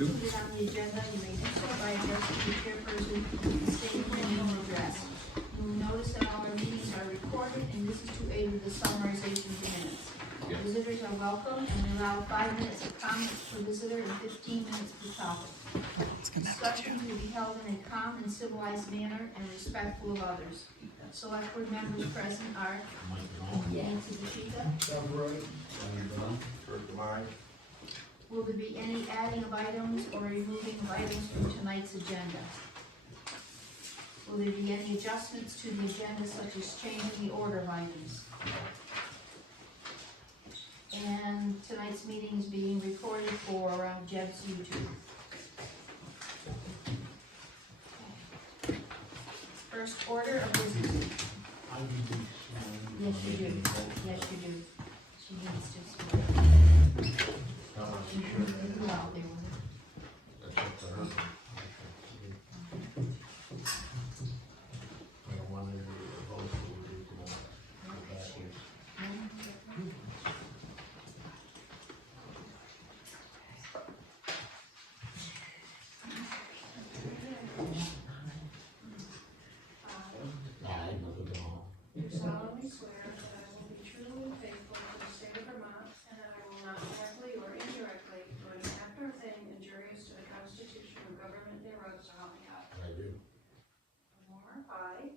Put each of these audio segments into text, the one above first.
included on the agenda. You may do so by addressing the chairperson and stating your name and address. You will notice that all our meetings are recorded, and this is to aid with the summarization of the minutes. Yes. Visitors are welcome, and we allow 5 minutes of comments per visitor and 15 minutes per topic. Discussions will be held in a calm and civilized manner and respectful of others. Select board members present are Nancy Bashika. Will there be any adding of items or removing of items from tonight's agenda? Will there be any adjustments to the agenda, such as changing the order of items? And tonight's meeting is being recorded for Jeb's YouTube. First order of business. Yes, you do. Yes, you do. She needs to swear. Well, they were. Solemnly swear that I will be true and faithful to the state of Vermont, and that I will not directly or indirectly do any act or thing injurious to the Constitution or government thereof, so help me God. I do. More, I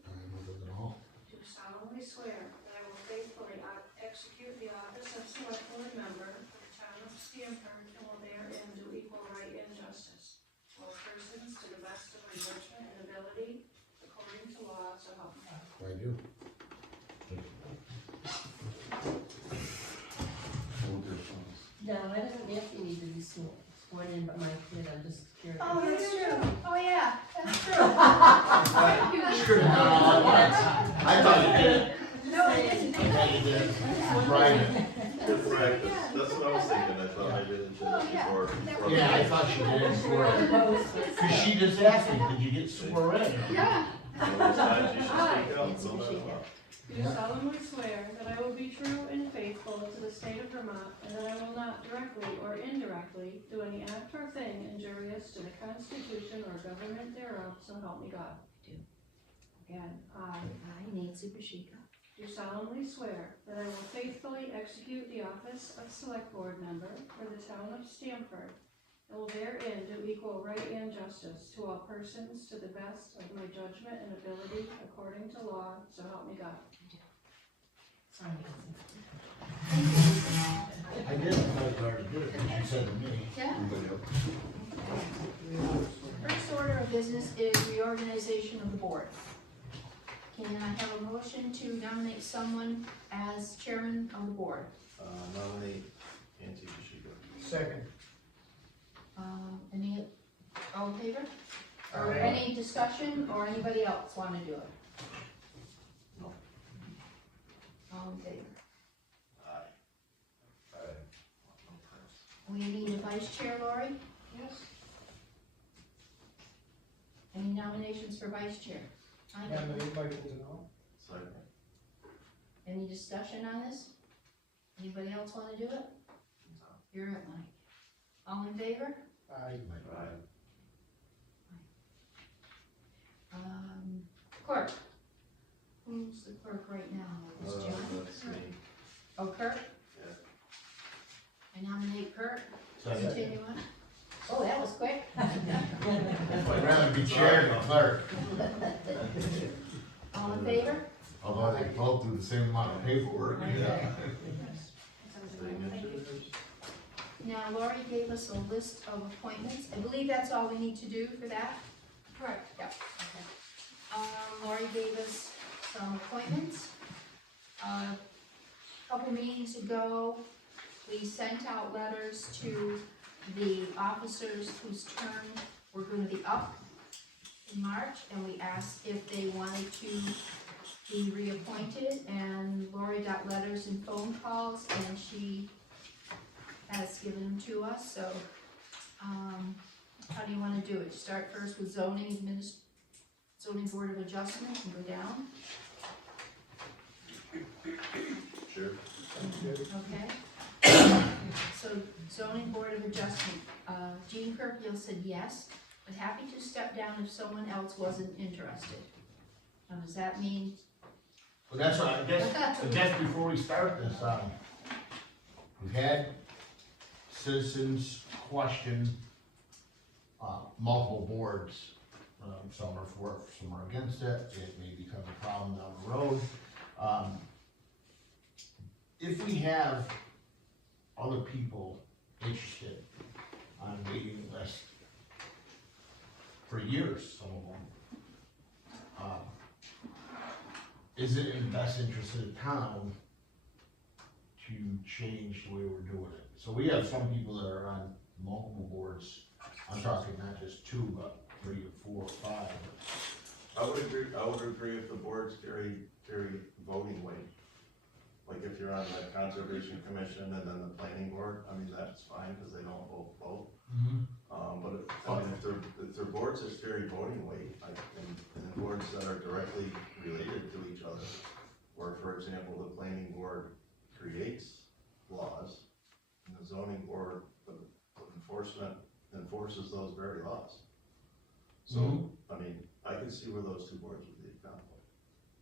do solemnly swear that I will faithfully execute the office of select board member for the town of Stamford, and will therein do equal right and justice to all persons to the best of my judgment and ability, according to law, so help me God. I do. No, I don't definitely need to be sworn in, but my kid, I'm just curious. Oh, that's true. Oh, yeah, that's true. I thought you did. No, I didn't. I thought you did. Right. Good practice. That's what I was thinking. I thought maybe they should Oh, yeah. before. Yeah, I thought she did swear in. Cause she just asked me, did you get sworn in? Yeah. Those times you should speak out, Nancy no matter Bashika. what. Do solemnly swear that I will be true and faithful to the state of Vermont, and that I will not directly or indirectly do any act or thing injurious to the Constitution or government thereof, so help me God. Do. Again, I Nancy Bashika. do solemnly swear that I will faithfully execute the office of select board member for the town of Stamford, and will therein do equal right and justice to all persons to the best of my judgment and ability, according to law, so help me God. Sorry. I did, I thought you already did it, she said to me. Yeah. First order of business is reorganization of the board. Can I have a motion to nominate someone as chairman of the board? Nominate Nancy Bashika. Second. Any, all in favor? Or Aye. any discussion, or anybody else want to do it? No. All in favor? Aye. We need a vice chair, Lori. Yes. Any nominations for vice chair? I don't. Nominate Michael Denon. Second. Any discussion on this? Anybody else want to do it? You're it, Mike. All in favor? Aye. Aye. Clerk. Who's the clerk right now? Is John? That's me. Oh, Kirk? Yeah. I nominate Kirk. Second. Continue on. Oh, that was quick. I'd rather be chair than clerk, All in favor? although they both do the same amount of paperwork. Yeah. Now, Lori gave us a list of appointments. I believe that's all we need to do for that? Correct. Yep. Okay. Lori gave us some appointments. A couple meetings ago, we sent out letters to the officers whose term were gonna be up in March, and we asked if they wanted to be reappointed, and Lori got letters and phone calls, and she has given them to us, so, how do you wanna do it? Start first with zoning board of adjustment and go down, Sure. Good. okay? So zoning board of adjustment, Jean Kirkfield said yes, but happy to step down if someone else wasn't interested. Now, does that mean? Well, that's what, I guess before we start this, we've had citizens question, multiple boards. Some are for it, some are against it, it may become a problem down the road. If we have other people interested on waiting list for years, some of them, is it in the best interest of the town to change the way we're doing it? So we have some people that are on multiple boards, I'm talking not just 2, but 3 or 4 or 5. I would agree if the boards carry voting weight. Like if you're on the Conservation Commission and then the Planning Board, I mean, that's fine, because they don't both vote. But if they're boards that carry voting weight, like, and boards that are directly related to each other, where, for example, the Planning Board creates laws, and the Zoning Board of Enforcement enforces those very laws. So, I mean, I can see where those 2 boards would be a conflict,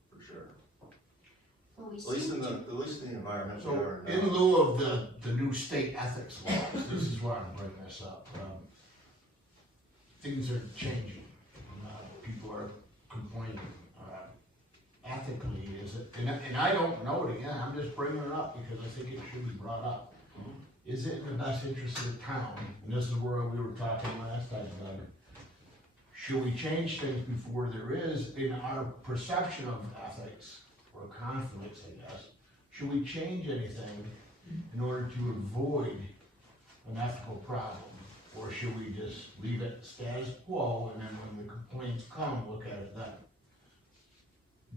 for sure. Well, we At least seem in to, the environment we So, are now. in lieu of the new state ethics laws, this is why I'm bringing this up. Things are changing, people are complaining, ethically, is it, and I don't know it again, I'm just bringing it up because I think it should be brought up. Is it in the best interest of the town, and this is where we were talking last time about it, should we change things before there is, in our perception of ethics, or conflicts, I guess, should we change anything in order to avoid an ethical problem? Or should we just leave it status quo, and then when the complaints come, look at it then?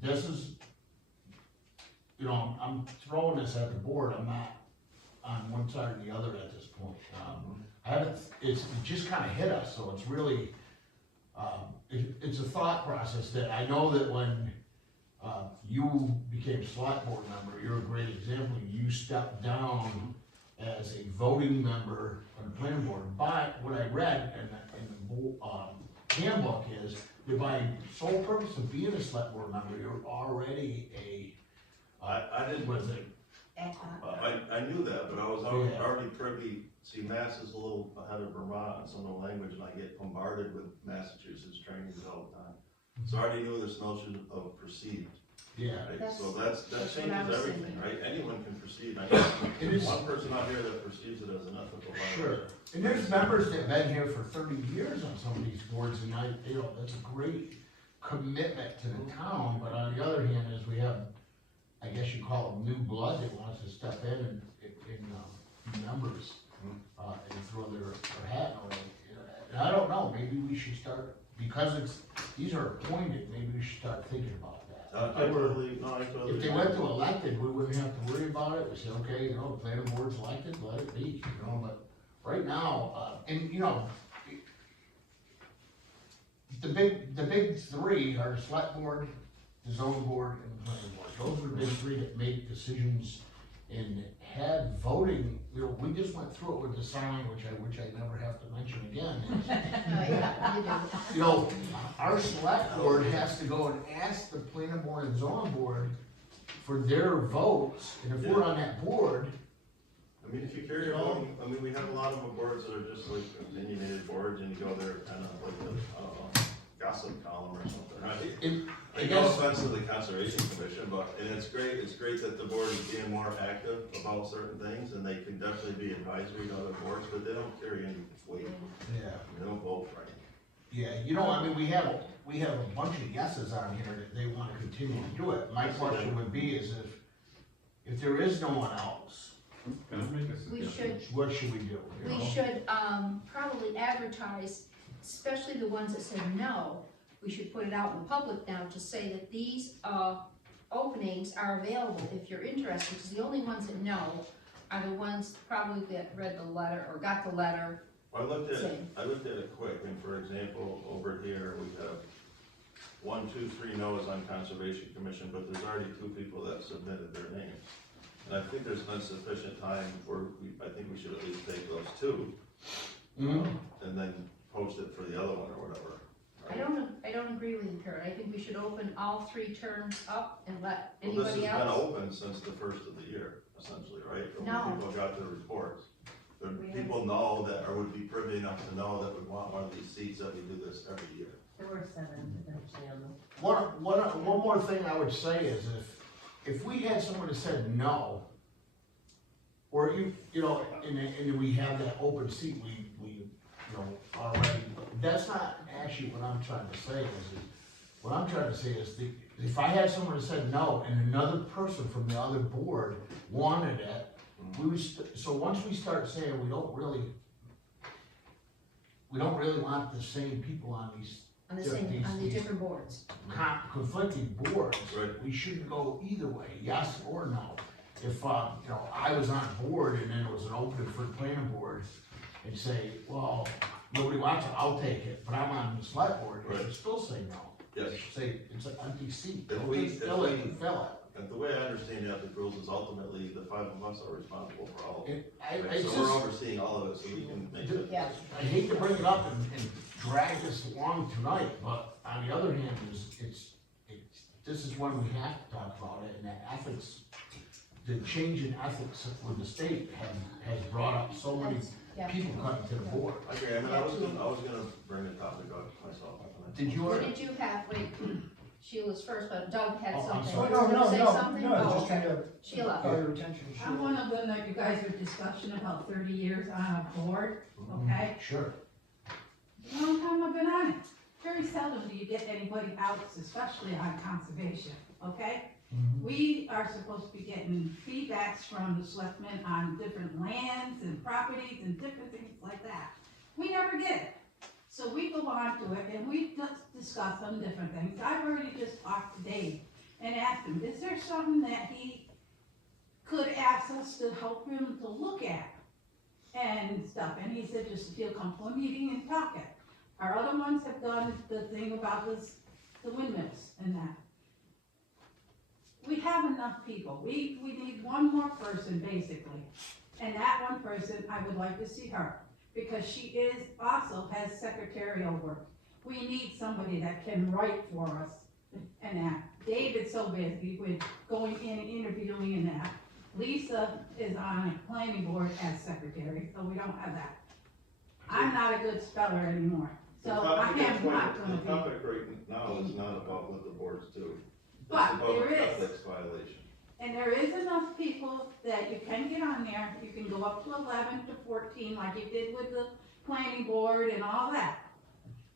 This is, you know, I'm throwing this at the board, I'm not on one side or the other at this point. I haven't, it just kinda hit us, so it's really, it's a thought process that I know that when you became select board member, you're a great example, you stepped down as a voting member on the planning board. But what I read in the handbook is that by sole purpose of being a select board member, you're already a, I didn't, what is it? I knew that, but I was already privy, see, Mass is a little ahead of Vermont on some of the language, and I get bombarded with Massachusetts trainings all the time. So I already knew this notion of perceived. Yeah. Right, so that what I changes was everything, thinking. right? Anyone can perceive, I guess, It there's is- one person out here that perceives it as an ethical violation. Sure, and there's members that have been here for 30 years on some of these boards, and you know, that's a great commitment to the town, but on the other hand, is we have, I guess you call them new blood that wants to step in and be members, and throw their hat in the ring. And I don't know, maybe we should start, because these are appointed, maybe we should start thinking about that. I totally If they went to elected, we wouldn't have to worry about it, we say, okay, you know, the planning board's elected, let it be, you know, but right now, and you know, the big 3 are the select board, the zoning board, and the planning board. Those are the big 3 that make decisions and had voting, you know, we just went through it with the sign, which I never have to mention again. oh, yeah, you do. You know, our select board has to go and ask the planning board and zoning board for their votes, and if we're on that board, I mean, if you carry your own, I mean, we have a lot of boards that are just like opinionated boards, and you go there kind of like a, I don't know, gossip column or something, right? I No guess, offense to the Conservation Commission, but, and it's great that the board is being more active about certain things, and they can definitely be advisory to other boards, but they don't carry any weight, yeah, they don't vote right. yeah, you know, I mean, we have a bunch of yeses on here that they wanna continue to do it. My question would be is if there is no one else, Can I make a We suggestion? should, what should we do? You we know? should, probably advertise, especially the ones that say no. We should put it out in the public now to say that these, openings are available if you're interested, because the only ones that know are the ones probably that read the letter or got the letter. Well, I looked at Same. it quick, and for example, over here, we have 1, 2, 3 no's on Conservation Commission, but there's already 2 people that submitted their names. And I think there's been sufficient time where I think we should at least take those 2 and then post it for the other one or whatever. I don't agree with you, Kurt. I think we should open all 3 terms up and let Well, this has anybody been else. open since the first of the year, essentially, right? When No. people got their reports. The We have- people know that, or would be privy enough to know that we want one of these seats, that we do this every year. There were 7 eventually on them. One more thing I would say is if we had someone that said no, or you know, and we have that open seat, we, you know, already, that's not actually what I'm trying to say what I'm trying to say is if I had someone that said no and another person from the other board wanted it, we would, so once we start saying we don't really want the same people on these On the different boards. conflicting boards, Right. we shouldn't go either way, yes or no. If, you know, I was on board and then it was an opening for the planning board and say, well, nobody wants it, I'll take it, but I'm on the select board, I should Right. still say no. Yes, Say, it's an empty seat, If don't we- just if fill it we- and fill and the way I understand the ethics rules is ultimately the 5 of us are responsible for all of it. it. Right? It's So we're just, overseeing all of it, so we can make it. Yeah. I hate to bring it up and drag this along tonight, but on the other hand, this is when we have to talk about it, and the ethics, the change in ethics with the state has brought up so many Yeah. people coming to the board. I agree, I mean, I was gonna bring the topic up myself. Did you? What did you have? Wait, Sheila's first, but Doug had Oh, I'm something. sorry. You were gonna say No, something? no, Oh, just okay. kind of Sheila. call your attention. I'm one of them that you guys are discussing about 30 years on a board, okay? Sure. A long time I've been on it. Very seldom do you get anybody else, especially on conservation, okay? We are supposed to be getting feedbacks from the selectmen on different lands and properties and different things like that. We never get it. So we go on to it and we just discuss on different things. I've already just talked to Dave and asked him, is there something that he could ask us to help him to look at and stuff? And he said just to feel comfortable meeting and talking. Our other ones have done the thing about the windmills and that. We have enough people. We need one more person basically. And that one person, I would like to see her, because she also has secretarial work. We need somebody that can write for us and that. David's so busy with going in and interviewing and that. Lisa is on a planning board as secretary, so we don't have that. I'm not a good speller anymore, so I am not The gonna be. topic right now is not about what the boards do. But It's there about is. ethics violation. And there is enough people that you can get on there, you can go up to 11 to 14 like you did with the planning board and all that.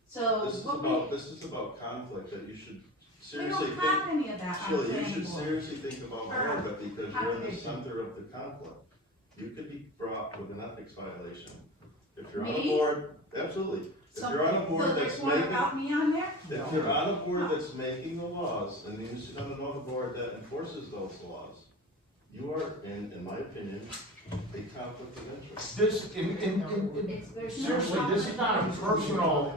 So, This is about conflict that you should we seriously don't think. have any of that on Sheila, the you planning should board. seriously think about more of it, because you're in the Conflict. center of the conflict. You could be brought with an ethics violation. If you're on a Me? board, absolutely. If you're on a board So that's there's one making, about me on there? if you're on a board that's making the laws, and you sit on another board that enforces those laws, you are, in my opinion, a conflict of interest. This, There's no seriously, this is not a personal,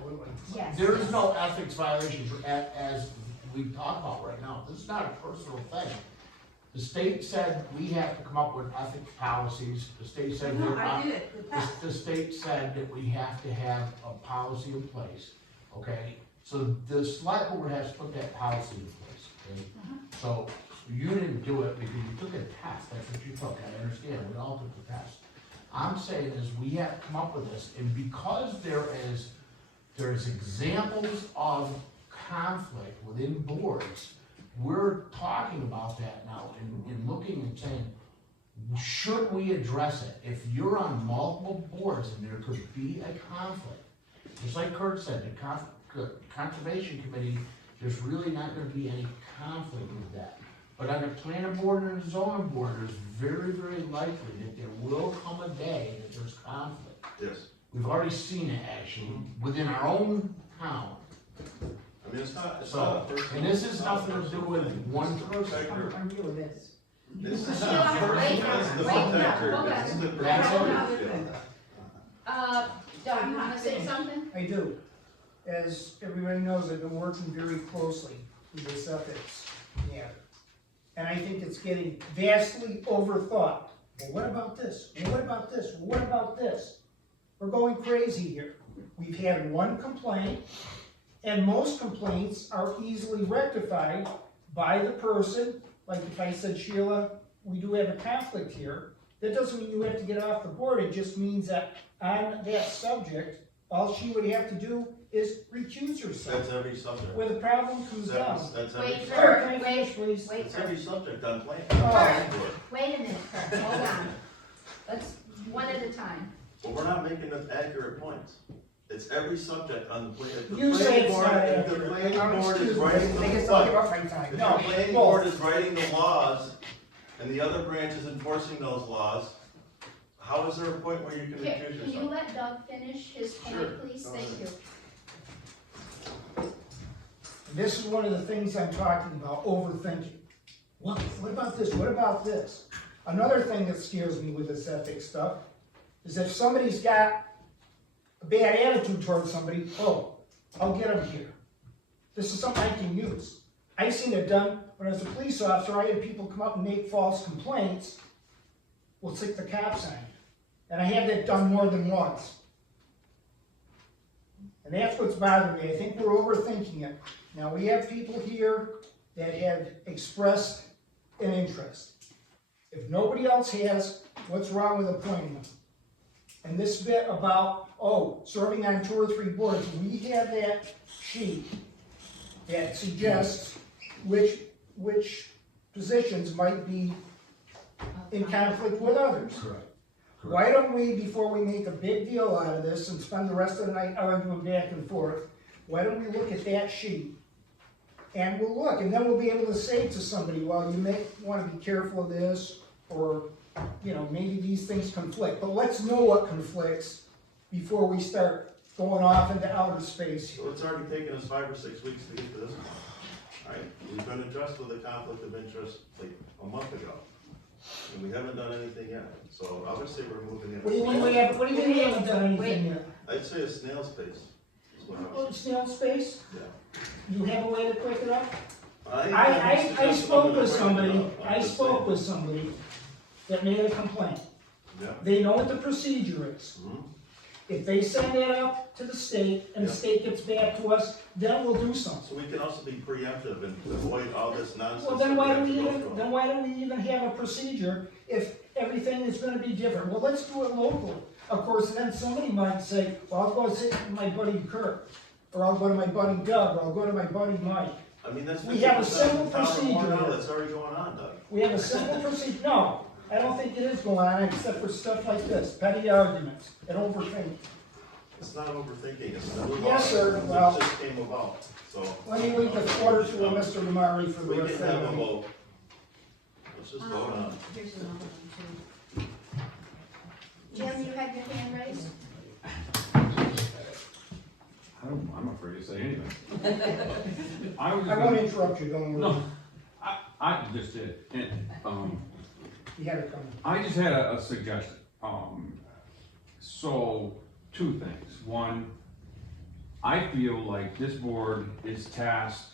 Yes. there is no ethics violation as we talk about right now. This is not a personal thing. The state said we have to come up with ethics policies. The state said No, we're I not. did it, the past. The state said that we have to have a policy in place, okay? So the select board has to put that policy in place, okay? So you didn't do it because you took a test, that's what you took, I understand, we all took the test. I'm saying is we have to come up with this, and because there's examples of conflict within boards, we're talking about that now and looking and saying, should we address it? If you're on multiple boards and there could be a conflict, just like Kurt said, the conservation committee, there's really not gonna be any conflict with that. But on the planning board and the zoning board, there's very, very likely that there will come a day that there's conflict. Yes. We've already seen it actually within our own town. I mean, it's not a So, personal. and this it's is not a nothing to do personal with thing. one This is to person. protect your- I'm new with this. This is Sheila, not personal, wait, it's to wait, no, protect your- hold on. this is to That's protect it. your- Another thing. Doug, you wanna say something? I do. As everybody knows, I've been working very closely with this ethics matter. And I think it's getting vastly overthought. Well, what about this? Well, what about this? Well, what about this? we're going crazy here. We've had one complaint, and most complaints are easily rectified by the person. Like if I said, Sheila, we do have a conflict here, that doesn't mean you have to get off the board, it just means that on that subject, all she would have to do is recuse herself, That's every subject. where the problem comes down. That's every Wait, subject. Kurt, can I finish, please? Wait, That's Kurt, every subject on plan. Oh. wait a minute, Kurt, hold on. Let's, one at a time. But we're not making the accurate points. It's every subject on the plan. If the You say planning it's board- not if accurate. the planning Oh, board is excuse me, writing I guess the, I'll give what? up my time. If the No, planning both. board is writing the laws and the other branch is enforcing those laws, how is there a point where you can Here, recuse can you yourself? let Doug finish his Sure, point, please? go Thank ahead. you. This is one of the things I'm talking about, overthinking. What about this, what about this? Another thing that scares me with this ethics stuff is if somebody's got a bad attitude towards somebody, oh, I'll get them here. This is something I can use. I've seen it done when I was a police officer. I had people come up and make false complaints. We'll stick the cops on you. And I had that done more than once. And that's what's bothering me. I think we're overthinking it. Now, we have people here that have expressed an interest. If nobody else has, what's wrong with appointing them? And this bit about, oh, serving on 2 or 3 boards, we have that sheet that suggests which positions might be in conflict with others. Correct. Why don't we, before we make a big deal out of this and spend the rest of the night arguing back and forth, why don't we look at that sheet? And we'll look, and then we'll be able to say to somebody, well, you may want to be careful of this, or, you know, maybe these things conflict. But let's know what conflicts before we start going off into outer space here. So it's already taken us 5 or 6 weeks to get to this point. Alright, we've been addressed with a conflict of interest like a month ago. And we haven't done anything yet, so I would say we're moving in. What do you mean we haven't done anything yet? I'd say a snail's pace is what I Oh, would say. snail space? Yeah. You have a way to quick it up? I I spoke with somebody, I'm just saying. somebody that made a complaint. Yeah. They know what the procedure is. Mhm. If they send that up to the state and the Yeah. state gets back to us, then we'll do something. So we can also be preemptive and avoid all this nonsense. Well, then that why have do we to go even, through. then why don't we even have a procedure if everything is gonna be different? Well, let's do it locally. Of course, then somebody might say, well, I'll go sit with my buddy Kurt, or I'll go to my buddy Doug, or I'll go to my buddy Mike. I mean, that's. We have a 50% simple of the town or more procedure now here. That's already going on, Doug. We have a simple procedure, no, I don't think it is going on, except for stuff like this, petty arguments and overthinking. It's not overthinking, it's the new law. Yes, sir. It Well- just came about, so. Let me leave the floor to Mr. Lamari for the We rest can of have the a meeting. vote. Let's just vote on it. Here's another one too. Jim, you had your hand raised? I'm afraid to say anything. I was I just won't gonna, interrupt you, don't worry, no, I just did, and, you had it coming. I just had a suggestion. So, 2 things. One, I feel like this board is tasked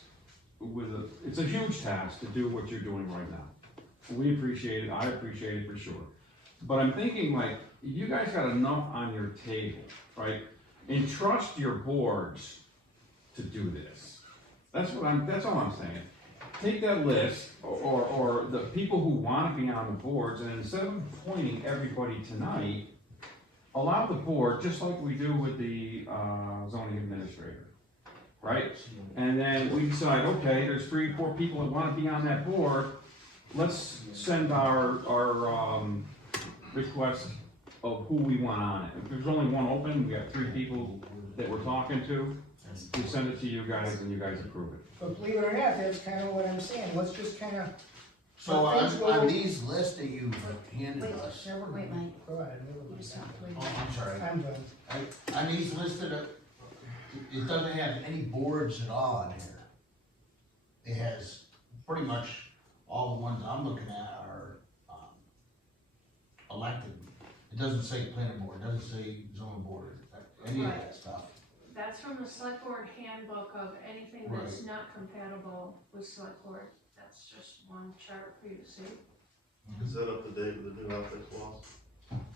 with it's a huge task to do what you're doing right now. We appreciate it, I appreciate it for sure. But I'm thinking like, you guys got enough on your table, right? Entrust your boards to do this. That's all I'm saying. Take that list, or the people who wanna be on the boards, and instead of appointing everybody tonight, allow the board, just like we do with the zoning administrator, right? And then we decide, okay, there's 3 or 4 people that wanna be on that board, let's send our request of who we want on it. If there's only 1 open, we got 3 people that we're talking to, we send it to you guys and you guys approve it. But believe it or not, that's kind of what I'm saying, let's just kind of, So Well, things on go- these lists that you've handed Wait, us, wait, Mike, go ahead. you stop, please. oh, I'm sorry, I'm done. on these listed, it doesn't have any boards at all on here. It has pretty much all the ones I'm looking at are, elected. It doesn't say planning board, it doesn't say zoning board, any of that stuff. That's from the select board handbook of anything that's not compatible with select board. That's just one chart for you to see. Is that up to date with the new ethics laws?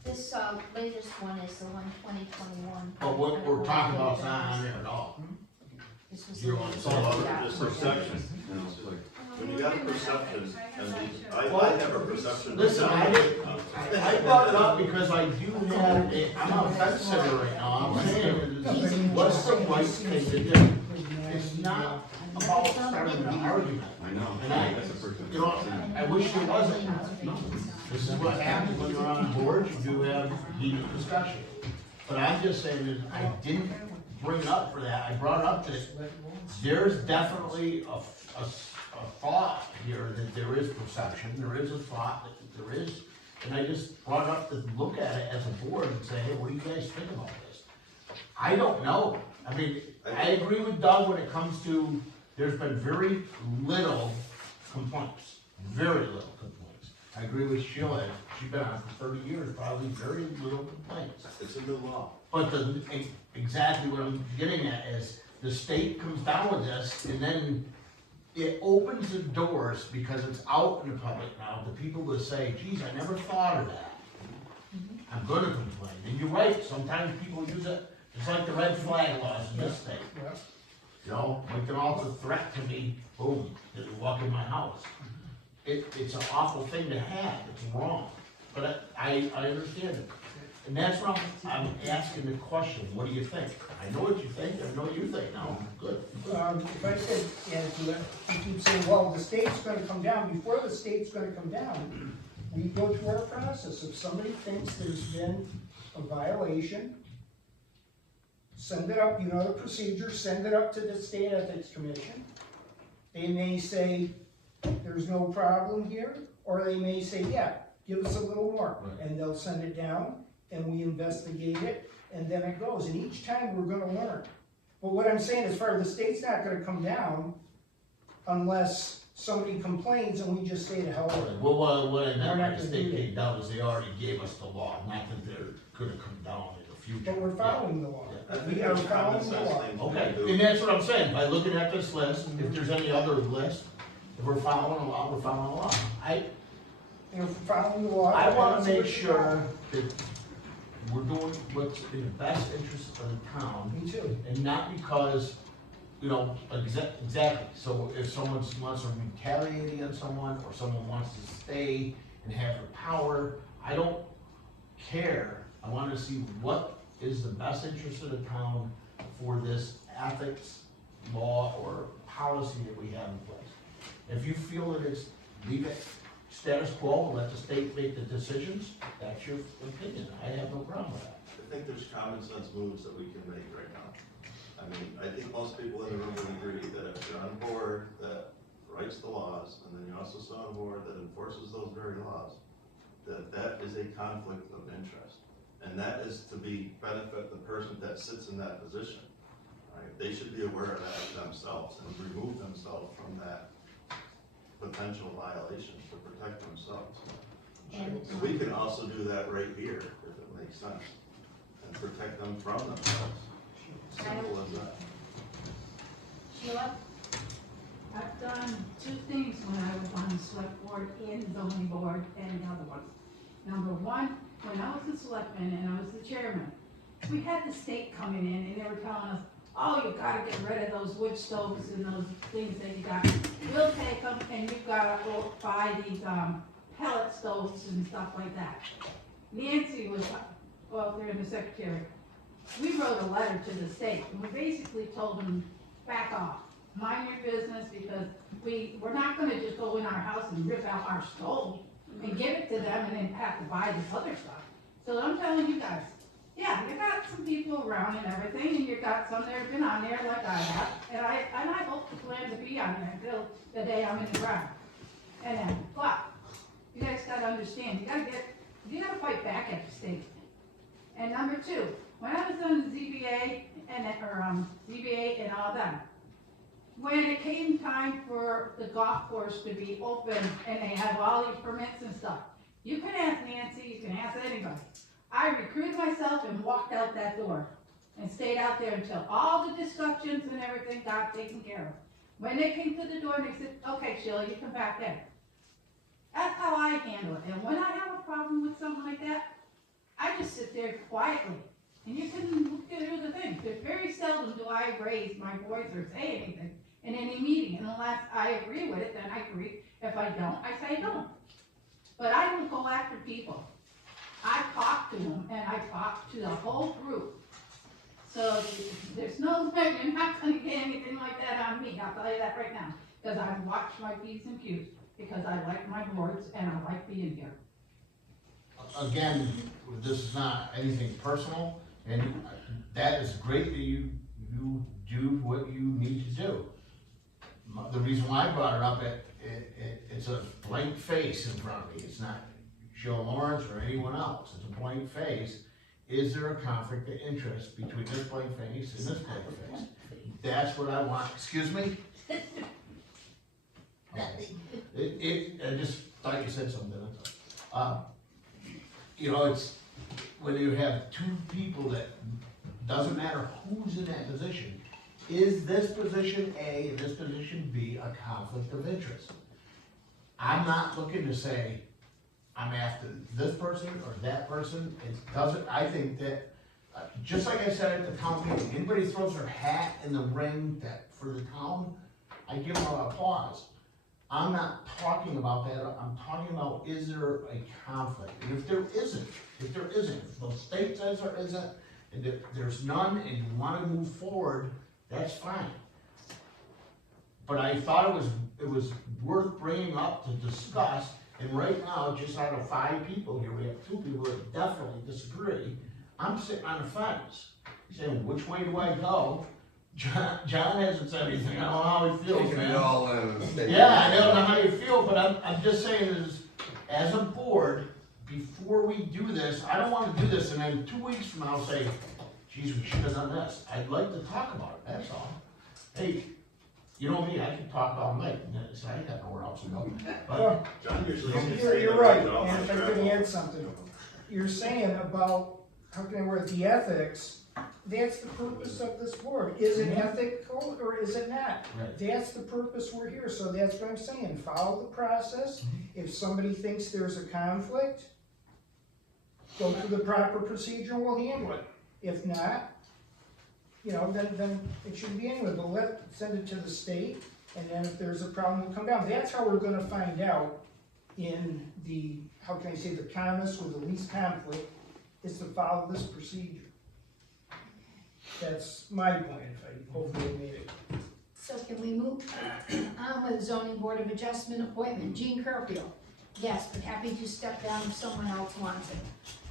This, latest one is the one 2021. But what we're talking about is not on there at all. This was. You're on the- some other- Yeah. Just perception. You know, it's like, When you got a perception, I have a perception. Listen, I brought it up because I do have, I'm a fence sitter right now, I'm saying, what's the right thing to do? It's not about starting an argument. I know, And I, that's the first thing. you know, I wish there wasn't. This is what happens when you're on board, you do have heated discussion. But I'm just saying that I didn't bring it up for that, I brought it up that there's definitely a thought here that there is perception, there is a thought that there is, and I just brought it up to look at it as a board and say, hey, what do you guys think about this? I don't know, I mean, I agree with Doug when it comes to, there's been very little complaints, very little complaints. I agree with Sheila, she's been on for 30 years, probably very little complaints. It's a new law. But exactly what I'm getting at is, the state comes down with this, and then it opens the doors, because it's out in the public now, to people to say, geez, I never thought of that. I'm gonna complain, and you're right, sometimes people use it, it's like the red flag laws in this state. Yeah. You know, like an awful threat to me, boom, they walk in my house. It's an awful thing to have, it's wrong, but I understand it. And that's why I'm asking the question, what do you think? I know what you think, I know what you think now, good. If I said, add to it, you keep saying, well, the state's gonna come down, before the state's gonna come down, we go through our process. If somebody thinks there's been a violation, send it up, you know the procedure, send it up to the State Ethics Commission. They may say, there's no problem here, or they may say, yeah, give us a little more, Right. and they'll send it down, and we investigate it, and then it goes, and each time we're gonna learn. But what I'm saying is, far the state's not gonna come down unless somebody complains and we just say to hell with it. Well, what I We're meant not by the gonna state do came down is they already gave us the law, not that they're gonna come down in the future. But we're following the law. I think We are there's common following the sense law. things Okay, we and do. that's what I'm saying, by looking at this list, if there's any other list, if we're following the law, we're following the law. You know, following the law. I wanna that's make what you sure that we're doing what's in the best interest of the town, do. Me too. and not because, you know, exactly, so if someone wants to retaliate against someone, or someone wants to stay and have the power, I don't care. I wanna see what is the best interest of the town for this ethics law or policy that we have in place. If you feel that it's, leave it status quo, let the state make the decisions, that's your opinion, I have no problem with that. I think there's common sense moves that we can make right now. I mean, I think most people in the room would agree that if you're on board that writes the laws, and then you're also on board that enforces those very laws, that is a conflict of interest. And that is to benefit the person that sits in that position, right? They should be aware of that themselves and remove themselves from that potential violation to protect themselves. And, And we can also do that right here, if it makes sense, and protect them from themselves. Simple as that. Sheila? I've done two things when I was on the select board and zoning board and the other ones. Number one, when I was the selectman and I was the chairman, we had the state coming in and they were telling us, oh, you gotta get rid of those wood stoves and those things that you got. We'll take them and you've gotta go buy these, pellet stoves and stuff like that. Nancy was, well, they're in the secretary. We wrote a letter to the state and we basically told them, back off, mind your business, because we're not gonna just go in our house and rip out our stove and give it to them and then have to buy this other stuff. So I'm telling you guys, yeah, you got some people around and everything, and you got some that have been on there like I have, and I hope to plan to be on there until the day I'm in the ground. And then, but, you guys gotta understand, you gotta fight back at the state. And number two, when I was on the ZBA ZBA and all that, when it came time for the golf course to be open and they have all these permits and stuff, you can ask Nancy, you can ask anybody. I recruited myself and walked out that door and stayed out there until all the discussions and everything got taken care of. When they came to the door, they said, okay, Sheila, you come back in. That's how I handle it. And when I have a problem with something like that, there quietly. And you can look through the thing. There's very seldom do I raise my voice or say anything in any meeting, and unless I agree with it, then I agree. If I don't, I say I don't. But I don't go after people. I talk to them, and I talk to the whole group. So there's no way you're not gonna get anything like that on me, I'll tell you that right now. Because I've watched my P's and Q's, because I like my boards and I like being here. Again, this is not anything personal, and that is great that you do what you need to do. The reason why I brought it up, it's a blank face in front of me. It's not Joe Lawrence or anyone else. It's a blank face. Is there a conflict of interest between this blank face and this blank face? That's what I want. Excuse me? I just thought you said something. You know, it's when you have two people that doesn't matter who's in that position. Is this position A and this position B a conflict of interest? I'm not looking to say I'm after this person or that person. It doesn't, I think that, just like I said at the town meeting, anybody throws their hat in the ring for the town, I give them applause. I'm not talking about that, I'm talking about, is there a conflict? And if there isn't, if the state says there isn't, and if there's none, and you wanna move forward, that's fine. But I thought it was worth bringing up to discuss, and right now, just out of 5 people here, we have 2 people that definitely disagree. I'm sitting on the fence, saying, which way do I go? John hasn't said anything, I don't know how he feels, Taking it man. all in. Yeah, I don't know how you feel, but I'm just saying is, as a board, before we do this, I don't wanna do this and then 2 weeks from now say, geez, we should have done this. I'd like to talk about it, that's all. Hey, you know me, I can talk all night, and so I ain't got nowhere else to go. But Well, John usually. you're right, and if I could add something, you're saying about, how can I word, the ethics, that's the purpose of this board. Is it ethical or is it not? Right. That's the purpose we're here, so that's what I'm saying, follow the process. If somebody thinks there's a conflict, go through the proper procedure and we'll handle it. If not, you know, then it shouldn't be anywhere, but send it to the state, and then if there's a problem, we'll come down. That's how we're gonna find out in the, how can I say, the calmest with the least conflict, is to follow this procedure. That's my point, if I hopefully made it. So can we move on with zoning board of adjustment appointment, Jean Curfield? Yes, but happy to step down if someone else wants it.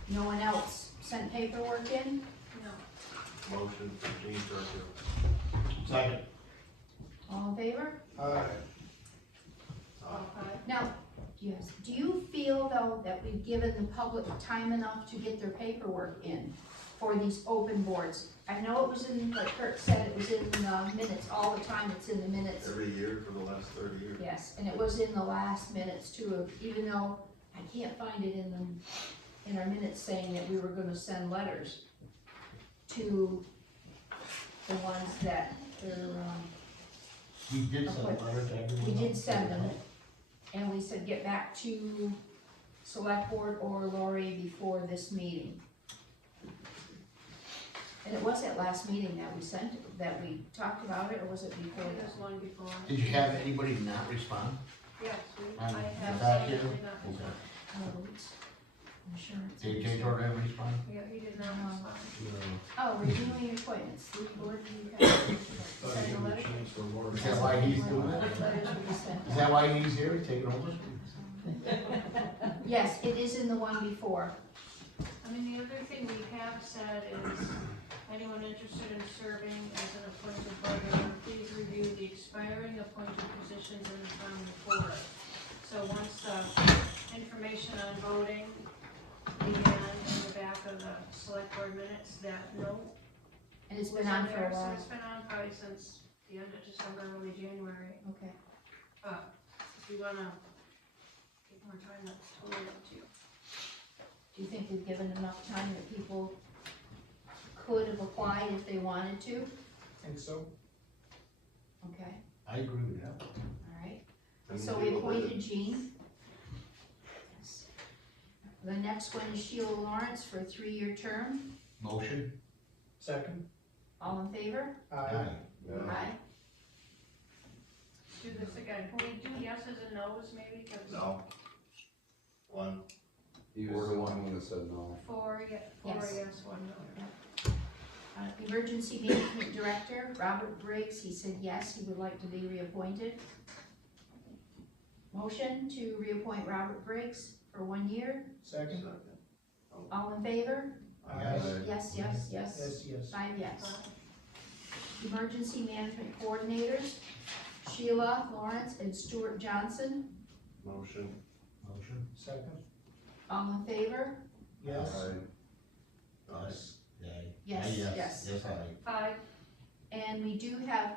No one else sent paperwork in? No. Motion for Jean Turkey. second, All in favor? Okay. Now, yes, do you feel though that we've given the public time enough to get their paperwork in for these open boards? I know it was in, like Kurt said, it was in the minutes, all the time it's in the minutes. Every year for the last 30 years. Yes, and it was in the last minutes too, even though I can't find it in our minutes saying that we were gonna send letters to the ones that are, we did send a letter to everyone. we did else. send them, and we said get back to select board or Lori before this meeting. And it was at last meeting that we sent, that we talked about it, or was it before It that? was one before. Did you have anybody not respond? Yes, I On have the back some, here? did not Okay. respond. Roads, insurance. Did Jay Jordan ever respond? Yeah, he did not respond. Oh, reviewing appointments, the board, you have sent a letter? Is that why he's doing it? Letters will be sent. Is that why he's here, taking over? Yes, it is in the one before. I mean, the other thing we have said is, anyone interested in serving as an appointed board member, please review the expiring appointed positions in the town report. So once the information on voting began in the back of the select board minutes, that note And it's was been on in for there, a so while. it's been on probably since the end of December, early January. Okay. But if you wanna take more time, that's totally up to you. Do you think we've given enough time that people could have applied if they wanted to? Think so? Okay, I agree with that. all right. And So we people did it. appointed Jean. Yes. The next one is Sheila Lawrence for a 3-year term. Motion? Second? All in favor? Aye. Aye. Do this again, can we do yeses and nos maybe, cause No. One. He was the one that said no. four Yes. yes, one no. Emergency Management Director, Robert Briggs, he said yes, he would like to be reappointed. Motion to reappoint Robert Briggs for 1 year. Second? All in favor? Aye. Yes, yes, yes. Yes, yes. 5 yes. Emergency Management Coordinators, Sheila Lawrence and Stuart Johnson. Motion. Motion? Second? All in favor? Yes. Aye. Yes, yes. Yes, aye. 5, And we do have,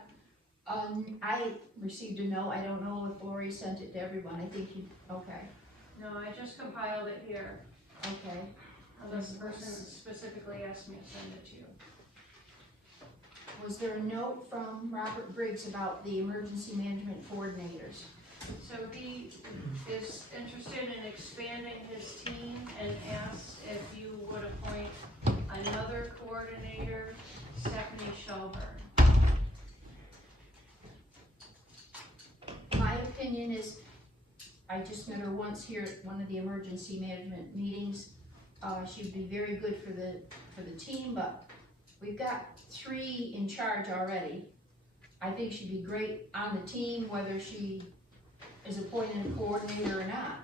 I received a no, I don't know if Lori sent it to everyone, I think you, okay, no, I just compiled it here, okay. unless the person specifically asked me to send it to you. Was there a note from Robert Briggs about the emergency management coordinators? So he is interested in expanding his team and asked if you would appoint another coordinator, Stephanie Shelburne. My opinion is, I just met her once here at one of the emergency management meetings. She would be very good for the team, but we've got 3 in charge already. I think she'd be great on the team, whether she is appointed a coordinator or not.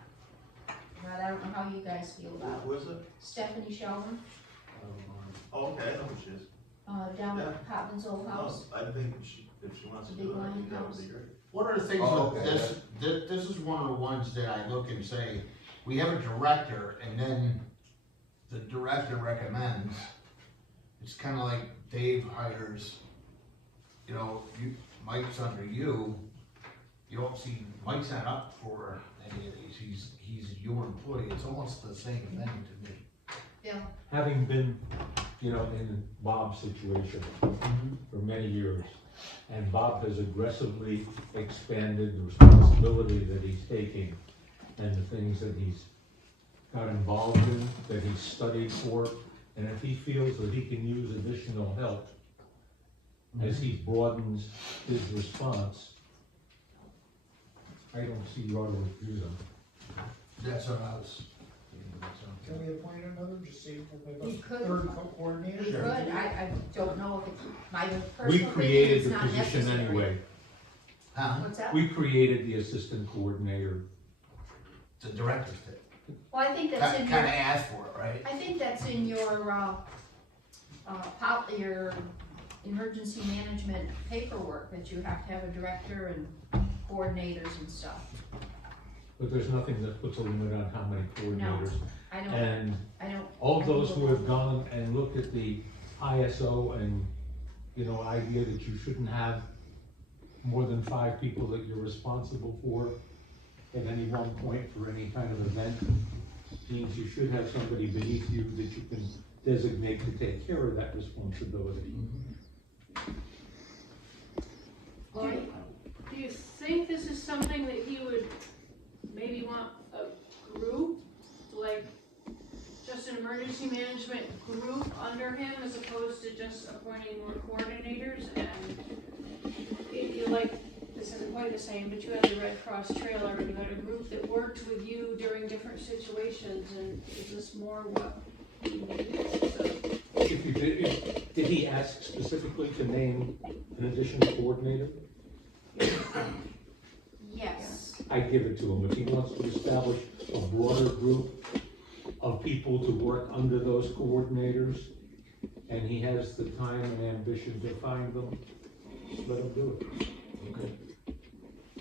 But I don't know how you guys feel about Who it. is it? Stephanie Shelburne, Oh, okay, I know who she is. down at Cotton's old No, house. I think if she wants to Big do it, I think Lion that would House. be great. One of the things Oh, with okay. this is one of the ones that I look and say, we have a director and then the director recommends. It's kinda like Dave hires, you know, Mike's under you. You don't see, Mike's not up for any of these, he's your employee, it's almost the same thing to me. Bill, Having been, you know, in Bob's situation for many years, and Bob has aggressively expanded the responsibility that he's taking and the things that he's got involved in, that he's studied for, and if he feels that he can use additional help as he broadens his response, I don't see why to refuse him. That's what I was. Can we appoint another, just see if we You have a could. third coordinator? we could, I don't know if it's, my We personal opinion, created it's the not position necessary. anyway. Huh? What's that? We created the assistant coordinator. The director's did. Well, I think that's in Kinda your, asked for it, right? I think that's in your, your emergency management paperwork, that you have to have a director and coordinators and stuff. But there's nothing that puts a limit on how many coordinators. I don't, And I don't. all those who have gone and looked at the ISO and, you know, idea that you shouldn't have more than 5 people that you're responsible for at any one point for any kind of event, means you should have somebody beneath you that you can designate to take care of that responsibility. Lori? Do you think this is something that he would maybe want a group, like just an emergency management group under him as opposed to just appointing more coordinators? And you like, this isn't quite the same, but you had the Red Cross trailer and you had a group that worked with you during different situations, and is this more what he needs? So, If you did he ask specifically to name an additional coordinator? Yes. I'd give it to him. If he wants to establish a broader group of people to work under those coordinators, and he has the time and ambition to find them, let him do it. Okay.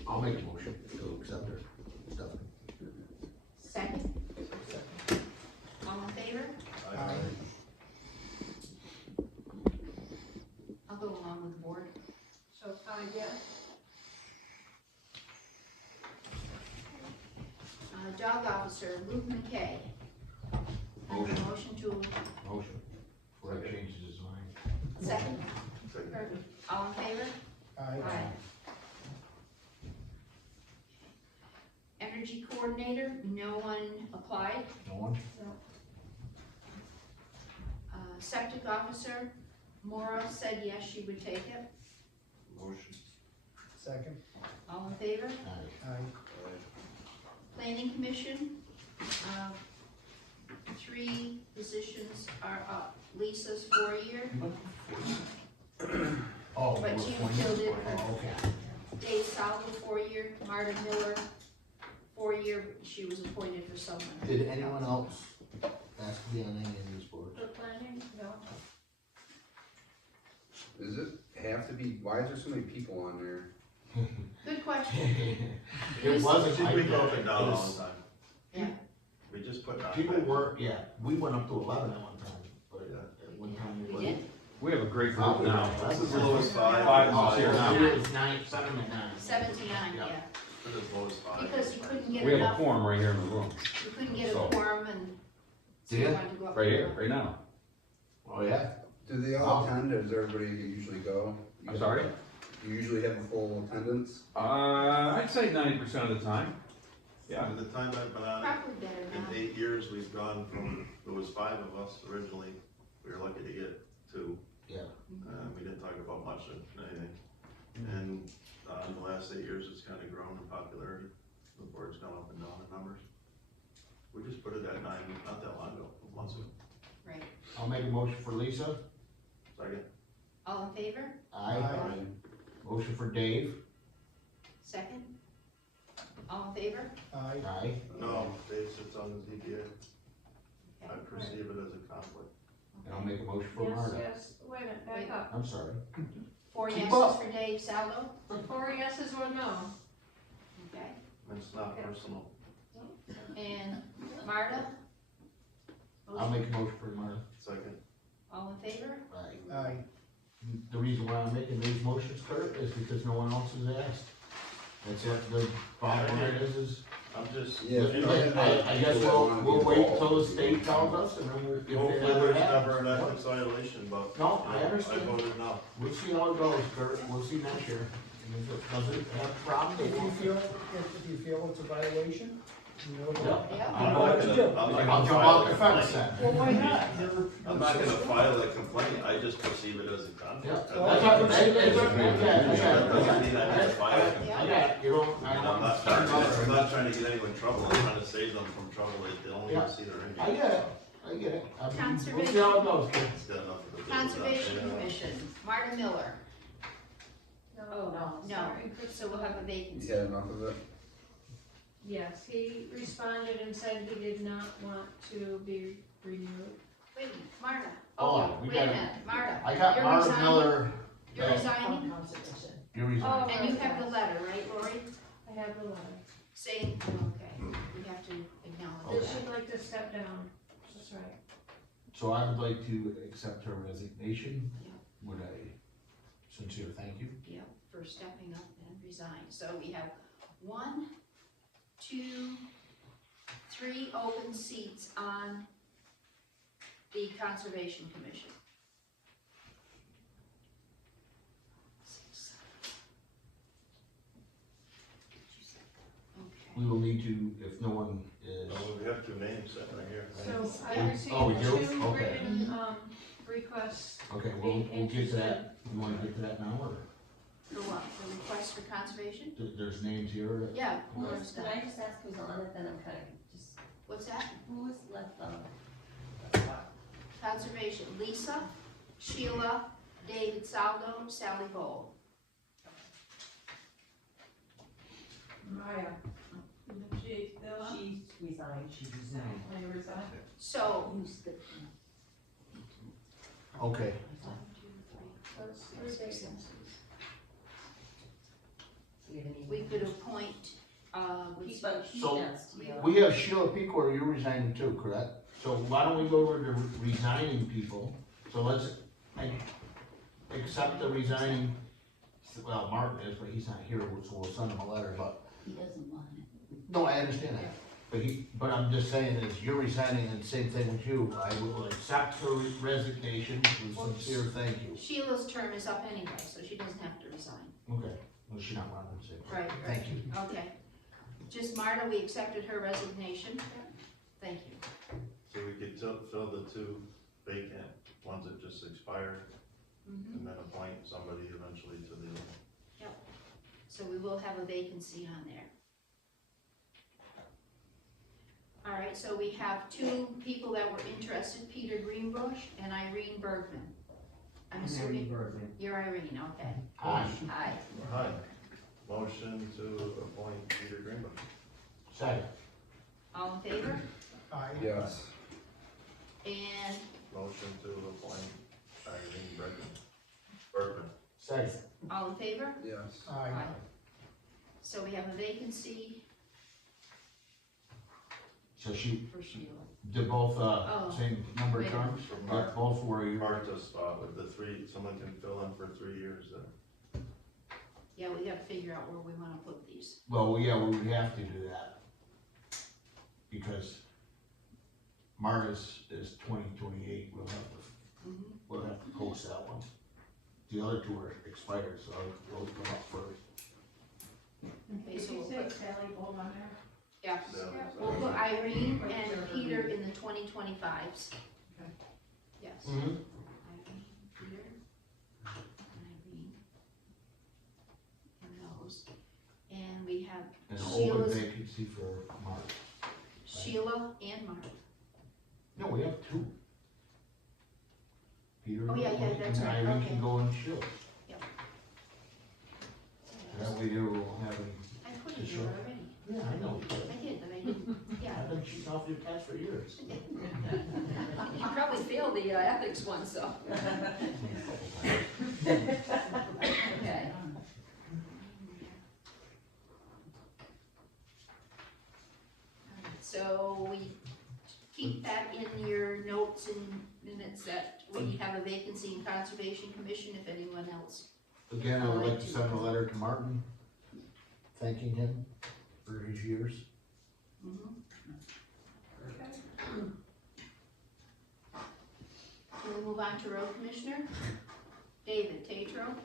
I'll make a motion to accept her stuff. Second? All in favor? Aye. I'll go along with the board. so 5 yes? Dog officer, Ruth McKay. I have a motion to, Motion. Before I change his mind. second, Second. all in favor? Aye. Energy coordinator, no one applied. No one? Septic officer, Maura said yes, she would take it. Motion. Second. All in favor? Aye. Aye. Planning commission, 3 positions are up. Lisa's 4-year, Oh, But we're you 20. filled it. Oh, okay. Dave Salvo 4-year, Marta Miller 4-year, she was appointed for someone. Did anyone else ask to be on any of these boards? For planning? No. Does it have to be, why is there so many people on there? Good question. It wasn't We like go up that. and down It all was- the time. Yeah. We just put down. People were, yeah, we went up to 11 at one time, but at one time we We were. did? We have a great group now. This is the lowest 5. Five Oh, this year. now it was 9, 7 and 9. 7 to 9, yeah. This is the lowest 5. Because you couldn't get We have a enough, quorum right here in the room, you couldn't get a So- quorum and. so you Yeah. wanted to go up right to here, 11. right now. Oh, yeah? Do they all attend, or does everybody usually go? I'm sorry? You usually have a full attendance? I'd say 90% of the time. Yeah. By the time I've been on it, Probably better in now. 8 years, we've gone from, there was 5 of us originally. We were lucky to get 2. Yeah. We didn't talk about much of anything. And, in the last 8 years, it's kind of grown in popularity. The board's gone up and down in numbers. We just put it at 9, not that long ago, months ago. Right. I'll make a motion for Lisa. Second. All in favor? Aye. Motion for Dave. Second? All in favor? Aye. Aye. No, Dave sits on the DBA. I Okay. perceive it as a conflict. And I'll make a motion for Yes, Marta. yes, wait a minute, back up. I'm sorry. 4 Keep yeses up. for Dave Salvo, 4 yeses or no? okay. It's not personal. And Marta? I'll make a motion for Marta. Second. All in favor? Aye. Aye. The reason why I'm making these motions, Kurt, is because no one else has asked. That's it, the bottom line is, I'm just. Yeah. I guess we'll wait till the state tells us and then we'll. if Hopefully they ever there's have- never an ethics violation, but. No, I you know, understand. I voted no. We'll see how it goes, Kurt, we'll see next year. And if it doesn't have a problem, If then you we'll. feel it's a violation, you know, Yeah. Yeah. you know what to do. I'm not I'll gonna jump file out a the fence complaint. then. Well, why not? You're- I'm not gonna file a complaint, I just perceive it as a conflict. Yeah. That's That's all. what- that's- that's- That doesn't mean I have to file a I complaint. got it, you don't, And I'm not trying to get anyone in trouble, I'm trying to save them from trouble, they only Yeah. see their I injury. get it, I get it. I mean, we'll Conservation. see how it goes, kid. It's got nothing to do with that. Conservation Yeah. Commission, Marta Miller. No, No, sorry. so we'll have a You vacancy. had enough of it? Yes, he responded and said he did not want to be renewed. Wait a minute, Marta. Oh, Okay, we wait a got- minute, Marta. I got You're Marta resigning? Miller. You're resigning, You're resigning. Oh. and you have the letter, right, Lori? I have the letter. Saying, okay, we have to acknowledge That that. she'd like to step down, that's right. So I would like to accept her resignation Yeah. with a sincere thank you. Yeah, for stepping up and resigning. So we have 1, 2, 3 open seats on the Conservation Commission. 6. We Okay. will need to, if no one is, Oh, we have 2 names sitting right here. So I Yeah. received Oh, we do? 2 Okay. written, requests. okay, we'll get to that. You wanna get to that now, or For what? The request for conservation? there's names here? Yeah. Who Laura's was, can got I it. just ask who's on it, then I'm kind of just, What's that? who was left on? Conservation, Lisa, Sheila, David Saldo, Sally Bowl. Maya. She, She resigned. She resigned. I resigned. So, Okay, 1, 2, 3, 4, 6, 7. We could appoint, Keep on, keep So, that still. we have Sheila Pecor, you're resigning too, correct? So why don't we go over to resigning people? So let's, accept the resigning, well, Martin is, but he's not here, so we'll send him a letter, but. He doesn't want it. No, I understand that, but I'm just saying is, you're resigning, and same thing with you, I will accept her resignation, with sincere thank you. Sheila's term is up anyway, so she doesn't have to resign. Okay, well, she's not running, so. Right, right. Thank you. Okay. just Marta, we accepted her resignation. Thank you. So we could fill the two vacant ones that just expired, Mhm. and then appoint somebody eventually to the, So we will have a vacancy on there. All right, so we have two people that were interested, Peter Greenbush and Irene Bergman. I'm assuming you're Irene, okay. Aye. Aye. hi, motion to appoint Peter Greenbush. Second. All in favor? Aye. Yes. And Motion to appoint Irene Bergman. Second. all in favor? Yes. Aye. So we have a vacancy So she, for Sheila. did both, Oh. same number of Wait. terms? For Yeah, Mark. both were a year. Marta's spot with the three, someone can fill in for 3 years there. Yeah, we gotta figure out where we wanna put these. Well, yeah, we would have to do that. Because Marta's is 2028, we'll have to post that one. The other two are expired, so those go up first. Okay, Did so you we'll say put, Sally Gold on there? yeah, So- we'll put Irene and Peter in the 2025s. Okay. Yes. Mm-hmm. Irene, Peter, Irene, and those. And we have And an open Sheila's, vacancy for Marta. Sheila and Mark. No, we have two. Peter. Oh, yeah, and that's right, Irene okay. can go and chill. Yep. That way there won't have any, I put it there Sure. already. yeah, I know. I did, but I didn't, yeah. I've been cheating off your test for years. You probably failed the ethics one, so. Okay. So we keep that in your notes and minutes that we have a vacancy in Conservation Commission if anyone else. Again, I would like to send a letter to Martin, thanking him for his years. Can we move on to Road Commissioner? David Tatro?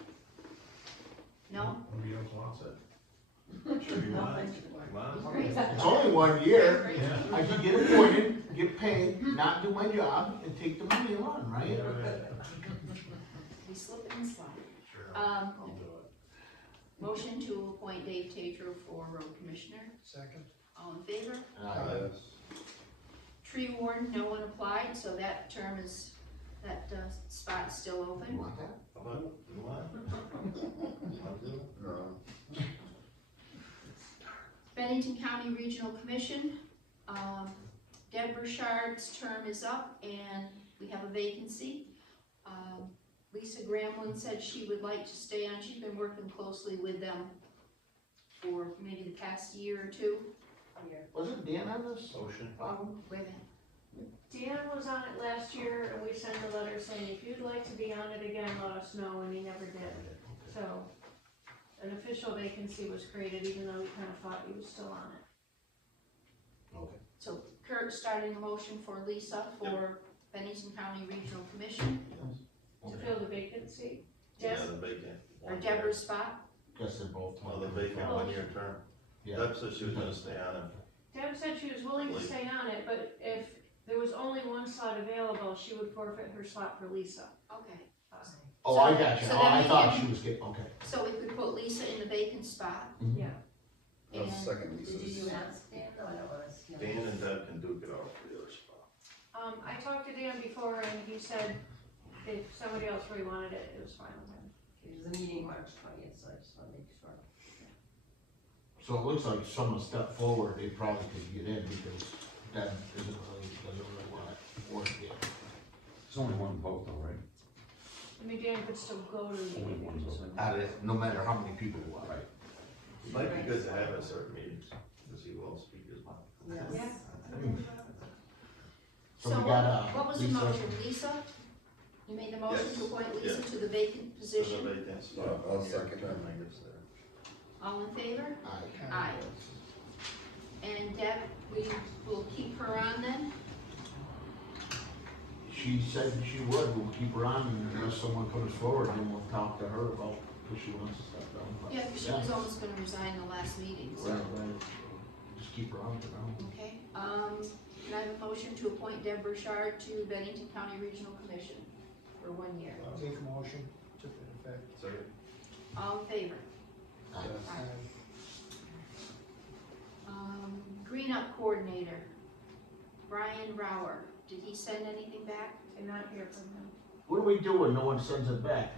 No? Nobody else wants it? Sure you want it? Come on. Great. It's only 1 year. Great. I can get appointed, get paid, not do my job, and take the money and run, right? We slip and slide. Sure, Um, I'll do it. Motion to appoint Dave Tatro for Road Commissioner. Second. All in favor? Yes. Tree Warden, no one applied, so that term is, that spot's still You open. want that? How about, you want? I'll do it. No. Bennington County Regional Commission, Deb Burchard's term is up and we have a vacancy. Lisa Gramlin said she would like to stay on, she's been working closely with them for maybe the past year or two. Wasn't Dan on this? Motion. Wait a minute, Dan was on it last year, and we sent a letter saying, if you'd like to be on it again, let us know, and he never did. So, an official vacancy was created, even though we kind of thought he was still on it. Okay. so Kurt's starting a motion for Lisa for Bennington County Regional Commission, To fill the vacancy. Yeah, Deb, the vacant. or 1 year. Deborah's spot. Guess they're both. Well, the vacant 1 year term. Yeah. Deb said she was gonna stay on it. Deb said she was willing to stay on it, but if there was only one slot available, she would forfeit her slot for Lisa. Okay. Oh, I got you. So Oh, then I we thought can- she was getting, okay. So we could put Lisa in the vacant spot. Yeah. I'll And- second Did you Lisa's. ask Dan? No, I don't wanna steal. Dan and Deb can duke it out for the other spot. I talked to Dan before, and he said if somebody else really wanted it, it was fine with him. There's a meeting March 20th, so I just wanna make sure. So it looks like someone stepped forward, they probably could get in because that doesn't really want to work yet. There's only one vote though, right? I mean, Dan could still go to the Only meeting. one just vote. wouldn't- No matter how many people want. Right. It might be good to have at certain meetings, because he will speak his mind. Yeah. So So we got, what was the Lisa. motion, Lisa? You made the motion Yes. to appoint Lisa Yeah. to the vacant For the position, vacant spot. I'll second that. Term, I guess, there. all in favor? Aye. Aye. And Deb, we will keep her on then? She said she would, we'll keep her on unless someone comes forward and we'll talk to her about, because she wants to step down. but- Yeah, because she was almost gonna resign the last meeting, so. Right, right. just keep her on, you know. Okay, can I have a motion to appoint Deb Burchard to Bennington County Regional Commission for 1 year? I'll make a motion to that effect. Second. All in favor? Aye. Green Up Coordinator, Brian Rauer, did he send anything back? Did not hear from him. What do we do when no one sends it back?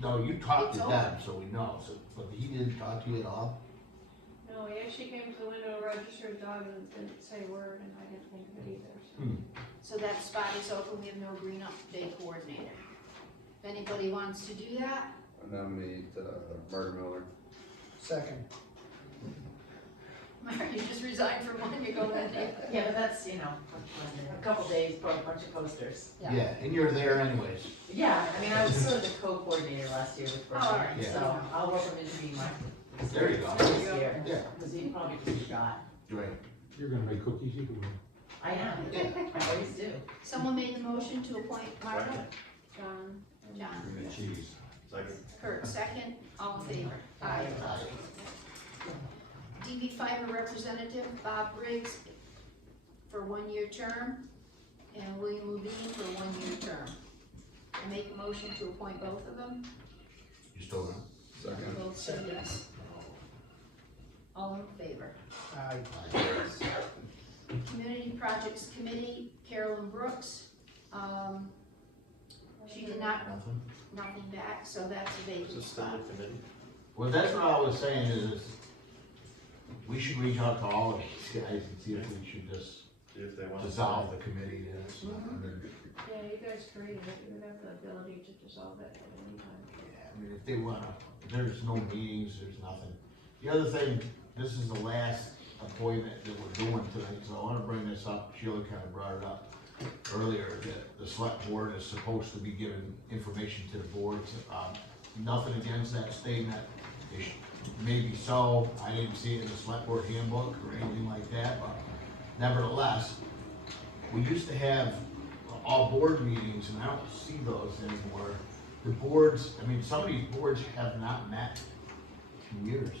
No, you talked to It's Deb, so we know, so, but he didn't talk to you at all? No, he actually came to the window to register his dog and didn't say a word, and I didn't think of it either, so. So that spot is open, we have no Green Up Day Coordinator. If anybody wants to do that, I nominate, Martin Miller. Second. you just resigned from one, you're going in there. Yeah, but that's, you know, a couple days, put a bunch of posters. Yeah, and you're there anyways. Yeah, I mean, I was sort of the co-coordinator last year with all right. Brian, so I'll work him into being my. There you go. This year, Yeah. because he probably just forgot. Right. You're gonna make cookies, you can win. I am, I always do. Someone made the motion to appoint Margaret? John. John. Bring the cheese. Second. Kurt, second, all in favor? Aye. DVFIBER representative, Bob Briggs, for 1 year term, and William Levine for a 1 year term. I make a motion to appoint both of them, You still not? Second. both say yes. All in favor? Aye. Community Projects Committee, Carolyn Brooks, she did not, nothing back, so that's a Is vacant this still spot. a committee? Well, that's what I was saying is, we should reach out to all of these guys and see if we should just See if they want to. dissolve the committee, and it's not under. Yeah, you guys created it, you have the ability to dissolve it at any time. Yeah, I mean, if they wanna, there's no meetings, there's nothing. The other thing, this is the last appointment that we're doing tonight, so I wanna bring this up, Sheila kinda brought it up earlier, that the select board is supposed to be giving information to the boards. Nothing against that statement, maybe so, I didn't see it in the select board handbook or anything like that, but nevertheless, we used to have all board meetings, and I don't see those anymore. The boards, I mean, some of these boards have not met in years.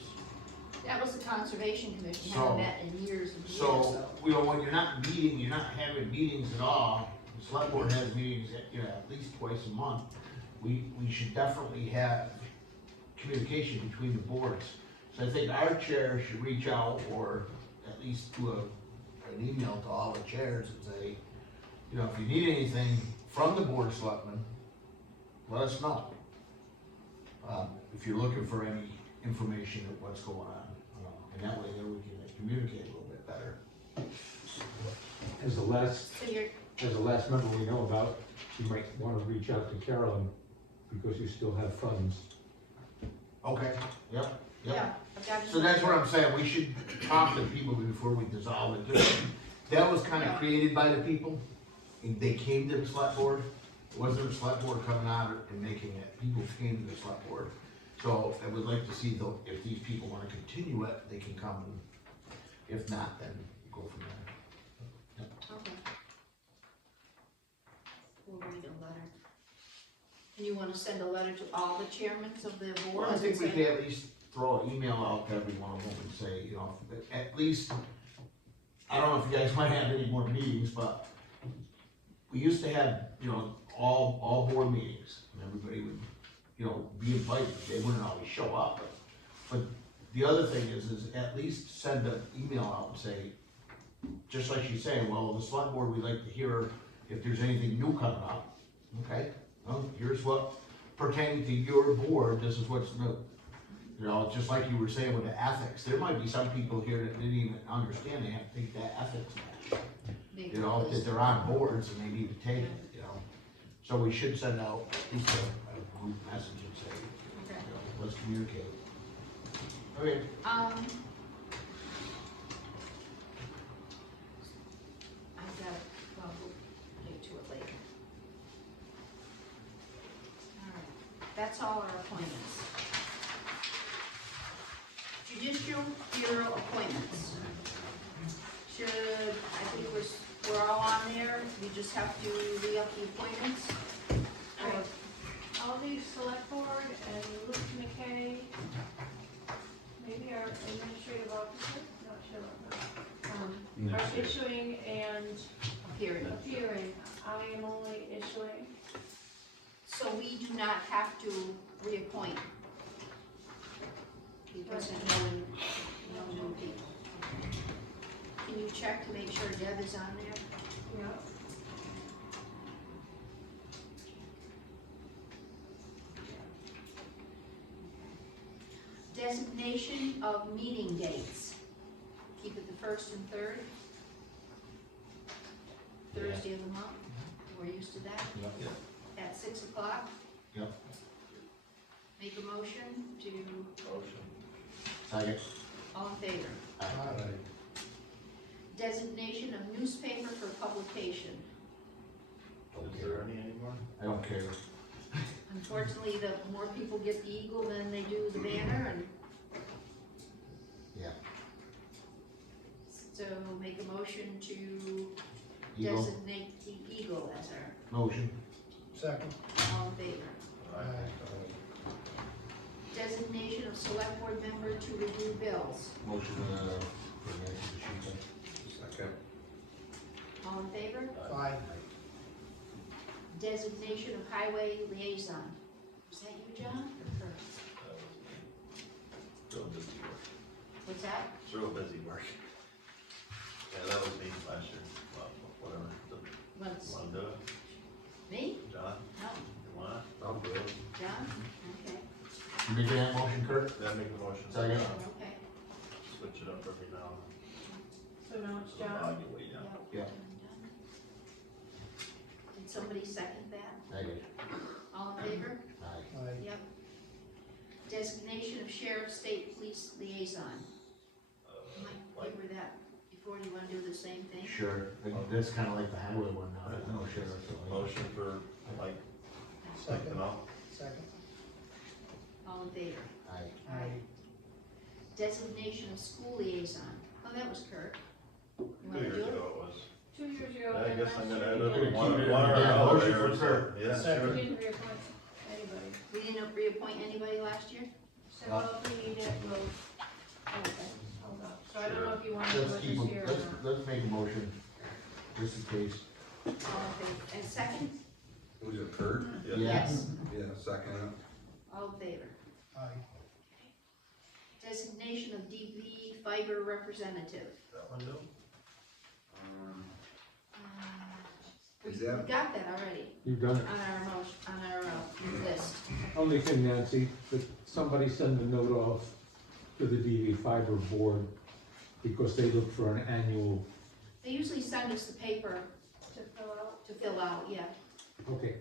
That was the Conservation Commission, So- haven't met in years and years, So, so. you know, when you're not meeting, you're not having meetings at all, the select board has meetings, at least twice a month. We should definitely have communication between the boards. So I think our chair should reach out, or at least do an email to all the chairs and say, you know, if you need anything from the board of selectmen, let us know. If you're looking for any information of what's going on, and that way then we can communicate a little bit better. As the last, So you're, as the last member we know about, you might wanna reach out to Carolyn, because you still have funds. Okay, yep. yeah, I've got. So that's what I'm saying, we should talk to people before we dissolve it. That was kinda created by the people, and they came to the select board. It wasn't the select board coming out and making it, people came to the select board. So I would like to see though, if these people wanna continue it, they can come, and if not, then go from there. Okay. We'll read a letter. And you wanna send a letter to all the chairmen of the Well, I boards? think and we say- can at least throw an email out to every one of them and say, you know, at least, I don't know if you guys might have any more meetings, but we used to have, you know, all board meetings, and everybody would, you know, be invited, they wouldn't always show up. But the other thing is at least send an email out and say, just like she's saying, well, the select board, we'd like to hear if there's anything new coming up, okay? Well, here's what pertaining to your board, this is what's new. You know, just like you were saying with the ethics, there might be some people here that didn't even understand they have to take that ethics test. Big You know, that they're on boards and they need to take it, you know? So we should send out at least a group message and say, Okay. you know, let's communicate. Okay. I've got, well, we'll get to it later. Alright, that's all our appointments. Judicial Bureau appointments. Should, I think we're all on there, we just have to re-up the appointments. Alright. All these select board and Luke McKay, maybe our administrative officer, not Are issuing and Period. appearing, I am only issuing. So we do not have to reappoint. Because there's no new people. Can you check to make sure Deb is on there? Yeah. Designation of meeting dates. Keep it the first and third. Thursday of the month. We're used to that. Yep. At 6 o'clock. Yep. Make a motion to, Motion. Second. all in favor. Aye. Designation of newspaper for publication. Is there any anymore? I don't care. Unfortunately, the more people get the Eagle than they do the Banner, and Yeah. so make a motion to Eagle, designate the Eagle as our, motion. Second. all in favor. Designation of select board member to review bills, Motion, for Nancy to shoot Second. all in favor. Aye. Designation of highway liaison, is that you, John, or her? Real busy work. What's that? It's real busy work. Yeah, that was me last year, well, whatever. What's, Want to do it? me? John, No, you want it? I'll do it. John? Okay, You making that motion, Kurt? Then make a motion. Second. okay. Switch it up every now So now it's and then. John. Yeah. Did somebody second that? Second. All in favor? Aye. Aye. Yep. Designation of sheriff, state police liaison. Might favor that before, you wanna do the same thing? Sure, that's kinda like the highway one now, there's no sheriff. so- Motion for, like, Second. no? Second. All in favor? Aye. Aye. Designation of school liaison. Oh, that was Kurt. You 2 wanna years do it? ago it was. 2 years ago. I and guess last I'm year gonna add we up didn't- one or Yeah, another motion there, for so, Kurt. yeah, Second. sure. We didn't reappoint anybody. We didn't reappoint anybody last year? So if we need it, we'll, okay, hold up. So I don't know if you want to do Let's it keep, this year or not. let's make a motion, just in case. All in favor? And second? Was it Kurt? Yeah. Yes. Yeah, second. All in favor? Aye. Designation of DVFIBER representative. That one do? We Is that- got that already You've done it. on our motion, on our list. Only thing, Nancy, that somebody send a note off to the DVFIBER board because they look for an annual, They usually send us the paper To fill out. yeah, okay.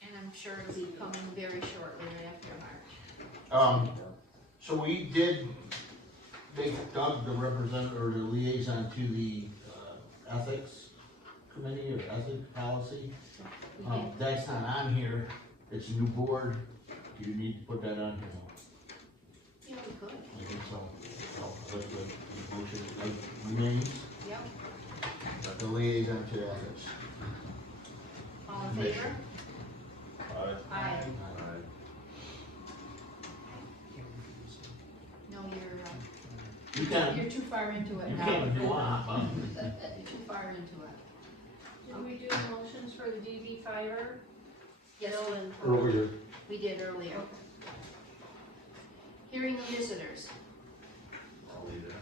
and I'm sure it'll be coming very shortly right after March. So we did make Doug the representative, or the liaison to the, ethics committee, or ethics policy. We can- That's not on here, it's a new board, do you need to put that on here? Yeah, we could, I think so. So, that's the motion, like, remains, yep. the liaison to ethics. All in favor? Aye. Aye. Aye. No, You can, you're too far into it you now. can if you want, huh? You're too far into it. Did we do motions for the DV fiber? Yes, Earlier, we did earlier. Hearing of visitors. I'll leave it.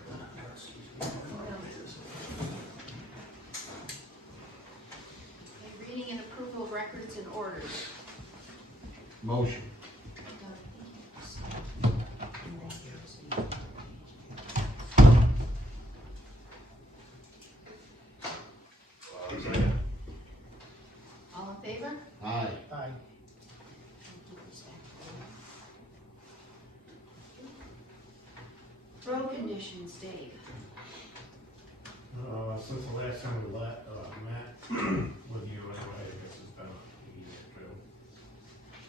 Okay, reading and approval of records and orders. Motion. Second. All in favor? Aye. Aye. Road conditions, Dave. Since the last time we met with you anyway, I guess it's been a year or two.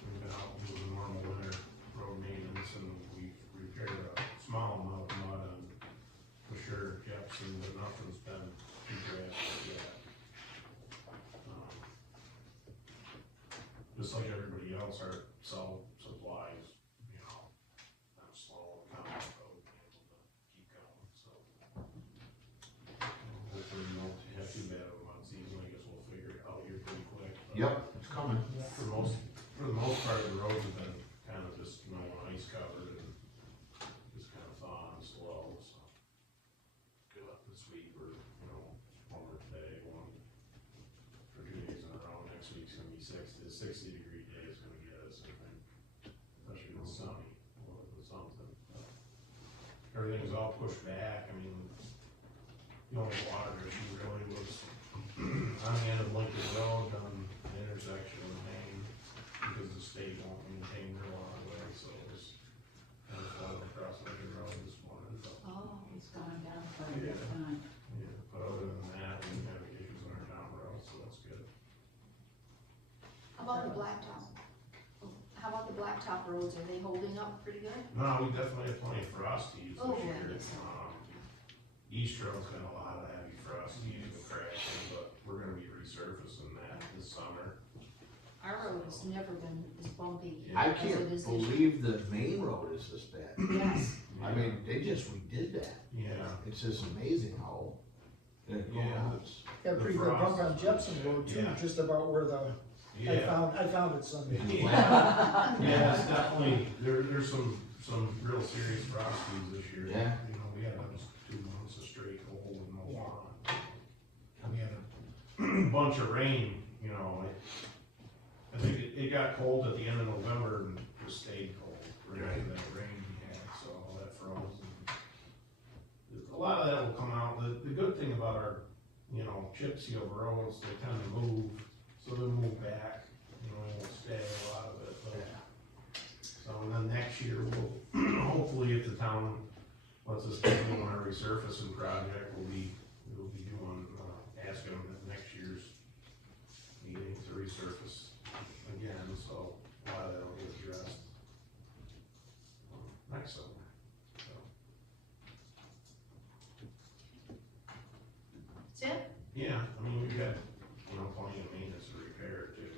We've been out doing normal winter road maintenance and we've repaired a small amount of mud on for sure Jefferson, but nothing's been too drastic yet. Just like everybody else, our supplies, you know, I'm slow, kind of able to keep going, so. Yep, it's coming. For the most part, the roads have been kind of just, ice covered and just kind of thawing slow, so. Good luck this week, or, one more today, one for 2 days in a row. Next week's gonna be 60-degree day is gonna get us, I think. Especially when it's sunny, or something. Everything's all pushed back. I mean, the only water issue really was on the end of Lincoln Road, on the intersection of Main, because the state won't maintain their waterway, so it was kind of flowing across Lincoln Road this morning, but, Oh, It's gone down quite a bit of time. yeah, but other than that, we didn't have issues on our town roads, so that's good. how about the blacktop? How about the blacktop roads, are they holding up pretty good? No, we definitely have plenty of frost to use Oh, this yeah, year. yes. East Road's got a lot of heavy frost to use with crashing, but we're gonna be resurfacing that this summer. Our road has never been as bumpy I as it can't is this year. believe the main road is this bad. Yes, I mean, they just redid that. Yeah, It's just amazing how it Yeah. goes. Got a pretty good bump on Jepson Road too, Yeah. just about where I found it Sunday. Yeah, it's definitely, there's some real serious frosties this year. Yeah. We had almost 2 months of straight cold and no fun. And we had a bunch of rain, I think it got cold at the end of November and just stayed cold, right after that rain we had, so all that froze. And a lot of that will come out. The good thing about our, chip seal roads, they tend to move, so they'll move back, won't stay a lot of it, but. So, and then next year, we'll, hopefully if the town lets us keep doing our resurfacing project, we'll be doing, asking them at next year's meeting to resurface again, so a lot of that'll get addressed next summer, so. that's it? Yeah, we've got, plenty of maintenance to repair too.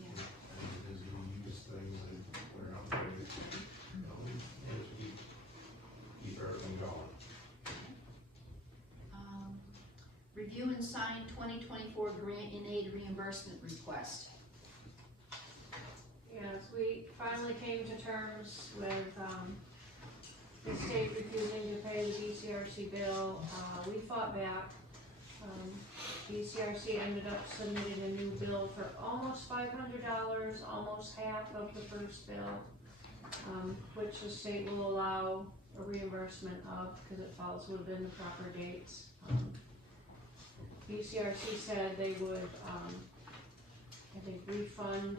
Yeah. And as you use things that wear out there, we manage to keep everything going. Review and sign 2024 grant in aid reimbursement request. Yes, we finally came to terms with, the state refusing to pay the DCRC bill. We fought back. DCRC ended up submitting a new bill for almost $500, almost half of the first bill, which the state will allow a reimbursement of, because it falls within the proper dates. DCRC said they would, I think, refund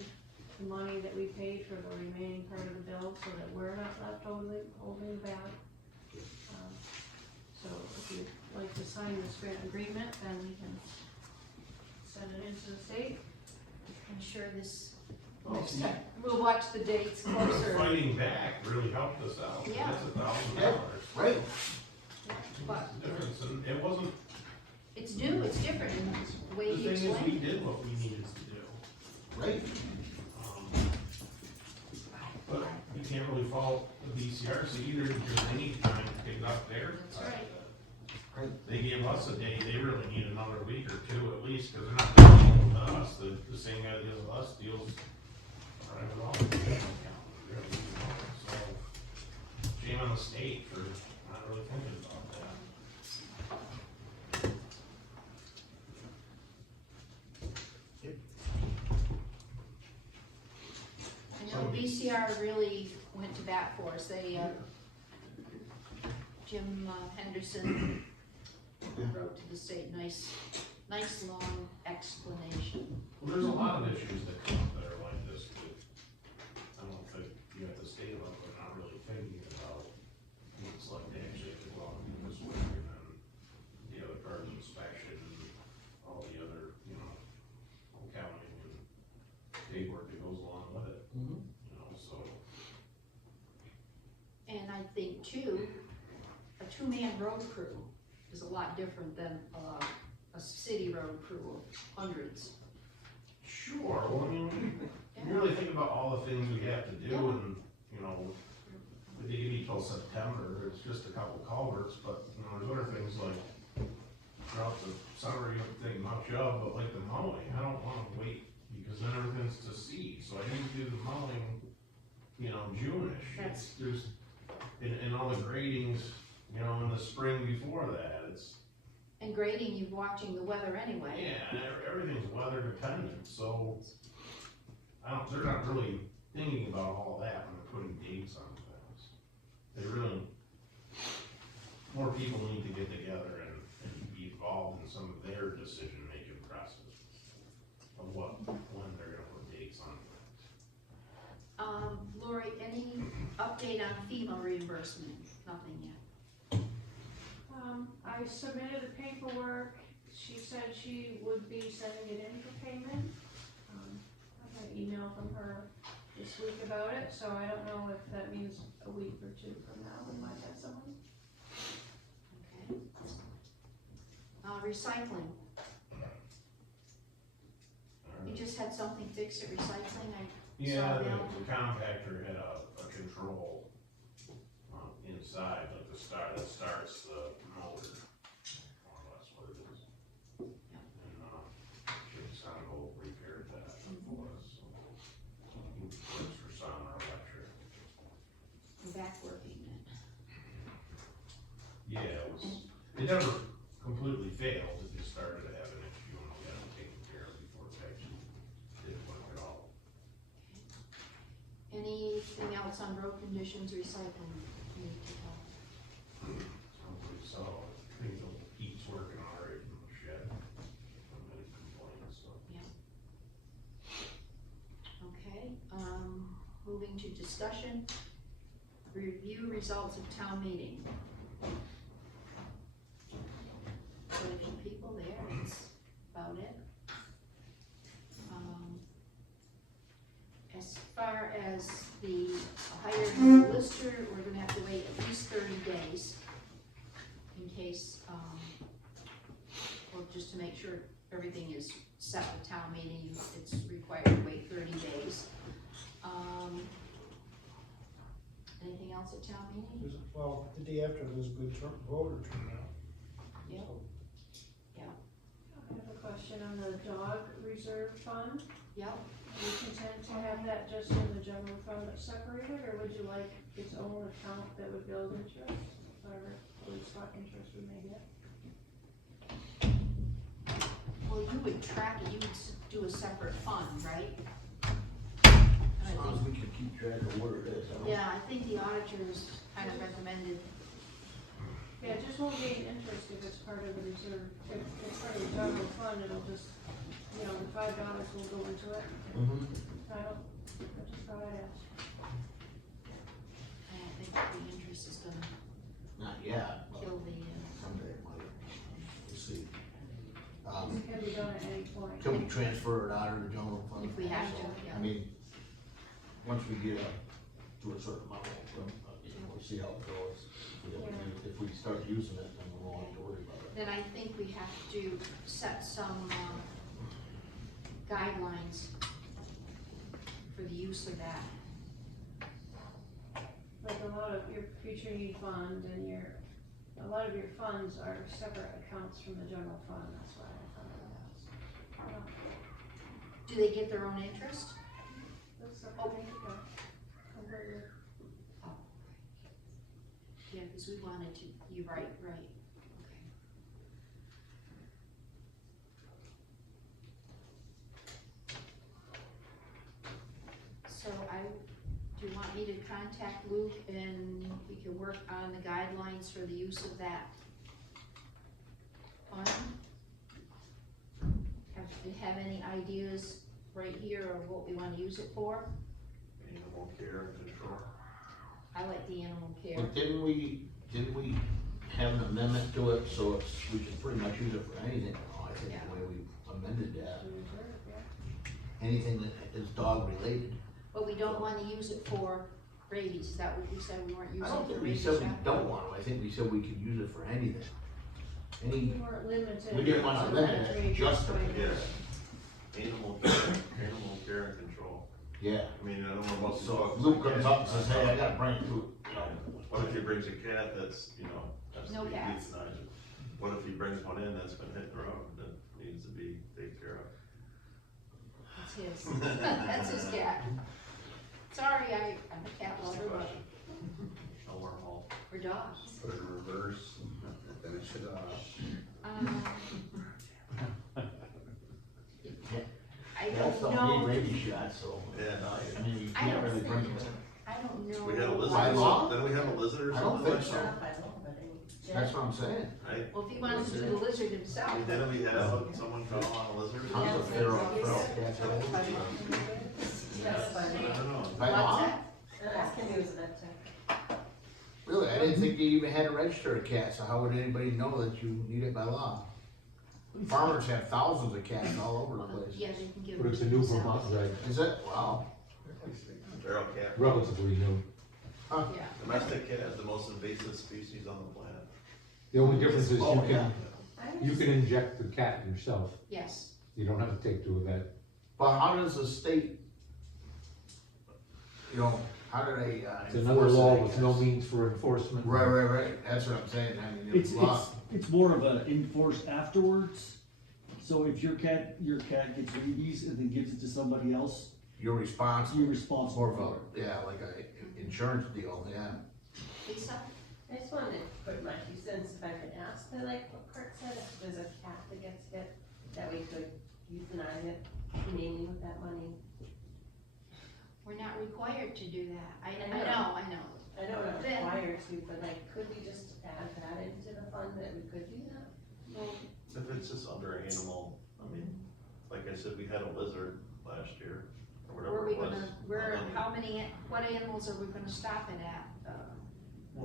the money that we paid for the remaining part of the bill, so that we're not left holding back. So if you'd like to sign this grant agreement, then we can send it into the state. I'm sure this, Well, next time, we'll watch the dates closer. Fighting back really helped us out. Yeah. That's $1,000. Right. But It's a difference, and it wasn't, it's new, it's different, and the way the he thing is, we explained. did what we needed to do. Right. But you can't really fault the DCRC either, because they need time to pick up their. That's right. Right. They gave us a day, they really need another week or two at least, because they're not dealing with us, the same guy that deals with us deals right with all the accounting. So, shame on the state for not really thinking about that. I know BCR really went to bat for us, they, Jim Henderson wrote to the state, nice long explanation. Well, there's a lot of issues that come up that are like this, that I don't think you at the state level are not really thinking about. It's like they actually have to go out and do this work, and then the other part of the inspection, and all the other, accounting and paperwork that goes along with it, so. And I think too, a two-man road crew is a lot different than a city road crew of hundreds. Sure, well, you really think about all the things we have to do, and, they give you till September, it's just a couple culverts, but, there's other things like throughout the summer, you don't think much of, but like the mowing, I don't wanna wait because then everything's to seed, so I usually do the mowing, you know, June-ish. There's, and all the gradings, you know, in the spring before that, it's, And grading, you're watching the weather anyway. yeah, and everything's weather dependent, so they're not really thinking about all that when they're putting dates on things. They really, more people need to get together and be involved in some of their decision-making process of when they're gonna put dates on things. Lori, any update on FEMA reimbursement? Nothing yet. I submitted the paperwork, she said she would be sending it in for payment. I got an email from her this week about it, so I don't know if that means a week or two from now we might have someone. Okay. Recycling. You just had something fixed at recycling, Yeah, the compactor had a control inside, like that starts the motor, more or less what it is. Yeah. And Chip repaired that for us, so he works for Sun Electric. We're back working then. Yeah, it never completely failed, it just started to have an issue and we had to take care of before it actually did work at all. Anything else on road conditions, recycling? You need to talk? So, I think the heat's working all right in the shed, nobody complains, so. Okay, moving to discussion, review results of town meeting. Quite a few people there, that's about it. As far as the hired lister, we're gonna have to wait at least 30 days in case, or just to make sure everything is set with town meeting, it's required to wait 30 days. Anything else at town meeting? Well, the day after, there's a good voter turnout. Yeah. So, I have a question on the dog reserve fund. Yep. Are you content to have that just in the general fund that's separated, or would you like its own account that would build interest, whatever police spot interest we may get? Well, you would track it, you would do a separate fund, right? As long as we can keep track of where it is. Yeah, I think the auditors kind of recommended, Yeah, it just won't gain interest if it's part of the reserve. If it's part of the general fund, it'll just, you know, the $5 will go into it. I just thought I'd ask. I don't think the interest is gonna Not yet, but kill the, someday it might. We'll see. It can be done at any point. Can we transfer it out of the general fund? If we have to, yeah. I mean, once we get to a certain amount, we'll see how it goes. If we start using it, then we won't have to worry about it. then I think we have to set some, guidelines for the use of that. Like a lot of your future need fund and a lot of your funds are separate accounts from the general fund, that's why I thought of that. Do they get their own interest? That's okay, yeah. Completely. Oh. Yeah, because we wanted to, you're right, okay. So do you want me to contact Luke and we can work on the guidelines for the use of that fund? Have any ideas right here of what we wanna use it for? Animal care and control. I like the animal care. But didn't we have an amendment to it, so we can pretty much use it for anything now, I think, Yeah. the way we amended that. Reserve, yeah. Anything that is dog related. But we don't wanna use it for rabies, is that what we said, we weren't using I it don't for think we rabies? said we yet? don't want to, I think we said we could use it for anything. We weren't limited. We didn't wanna to limit it, penetrate just by to- the- Animal care and control. Yeah. I mean, I don't know about. So if Luke comes up and says, hey, I gotta bring it to, What if he brings a cat that's, that's No to be cats. euthanized? What if he brings one in that's been hit the road, that needs to be taken care of? That's It's his. That's his cat. Sorry, I'm a cat lover, but No wormhole. we're dogs. Put it in reverse, finish it off. I That's don't not know, rabies shot, so, Yeah, no, I mean, you I can't don't really think- bring it. I don't know. we had a lizard, By law? didn't we have a lizard or I don't something think like so. that? That's what I'm saying. Right? Well, if he wanted to do the lizard himself. I mean, didn't we have someone draw on a lizard? Tons of feral cats. I don't know. By law? Ask him, he was a vet tech. Really, I didn't think you even had to register a cat, so how would anybody know that you need it by law? Farmers have thousands of cats all over the place. Yeah, they can give But them it's to a new themselves. Vermont reg, Is it? Wow. Feral cat. relatively new. Huh. Yeah. Domestic cat is the most invasive species on the planet. The only difference is Oh, yeah. you can inject the cat yourself. Yes. You don't have to take to a vet. But how does the state, you know, how do they, It's another enforce it, law I with no guess? means for enforcement. Right, that's what I'm saying, I mean, It's, it's law. it's more of a enforced afterwards. So if your cat gets rabies and then gives it to somebody else, You're responsible, you're responsible more of for a, yeah, like a insurance deal, yeah. Lisa? I just wanted to put my 2 cents, if I could ask, that like what Kurt said, if there's a cat that gets hit, that we could euthanize it, humanely with that money. We're not required to do that. I I know. I know we're not Then- required to, but like, could we just add that into the fund that we could do that? Well, If it's just under animal, I mean, like I said, we had a lizard last year, or where are whatever we it was. gonna, what animals are we gonna stop it at?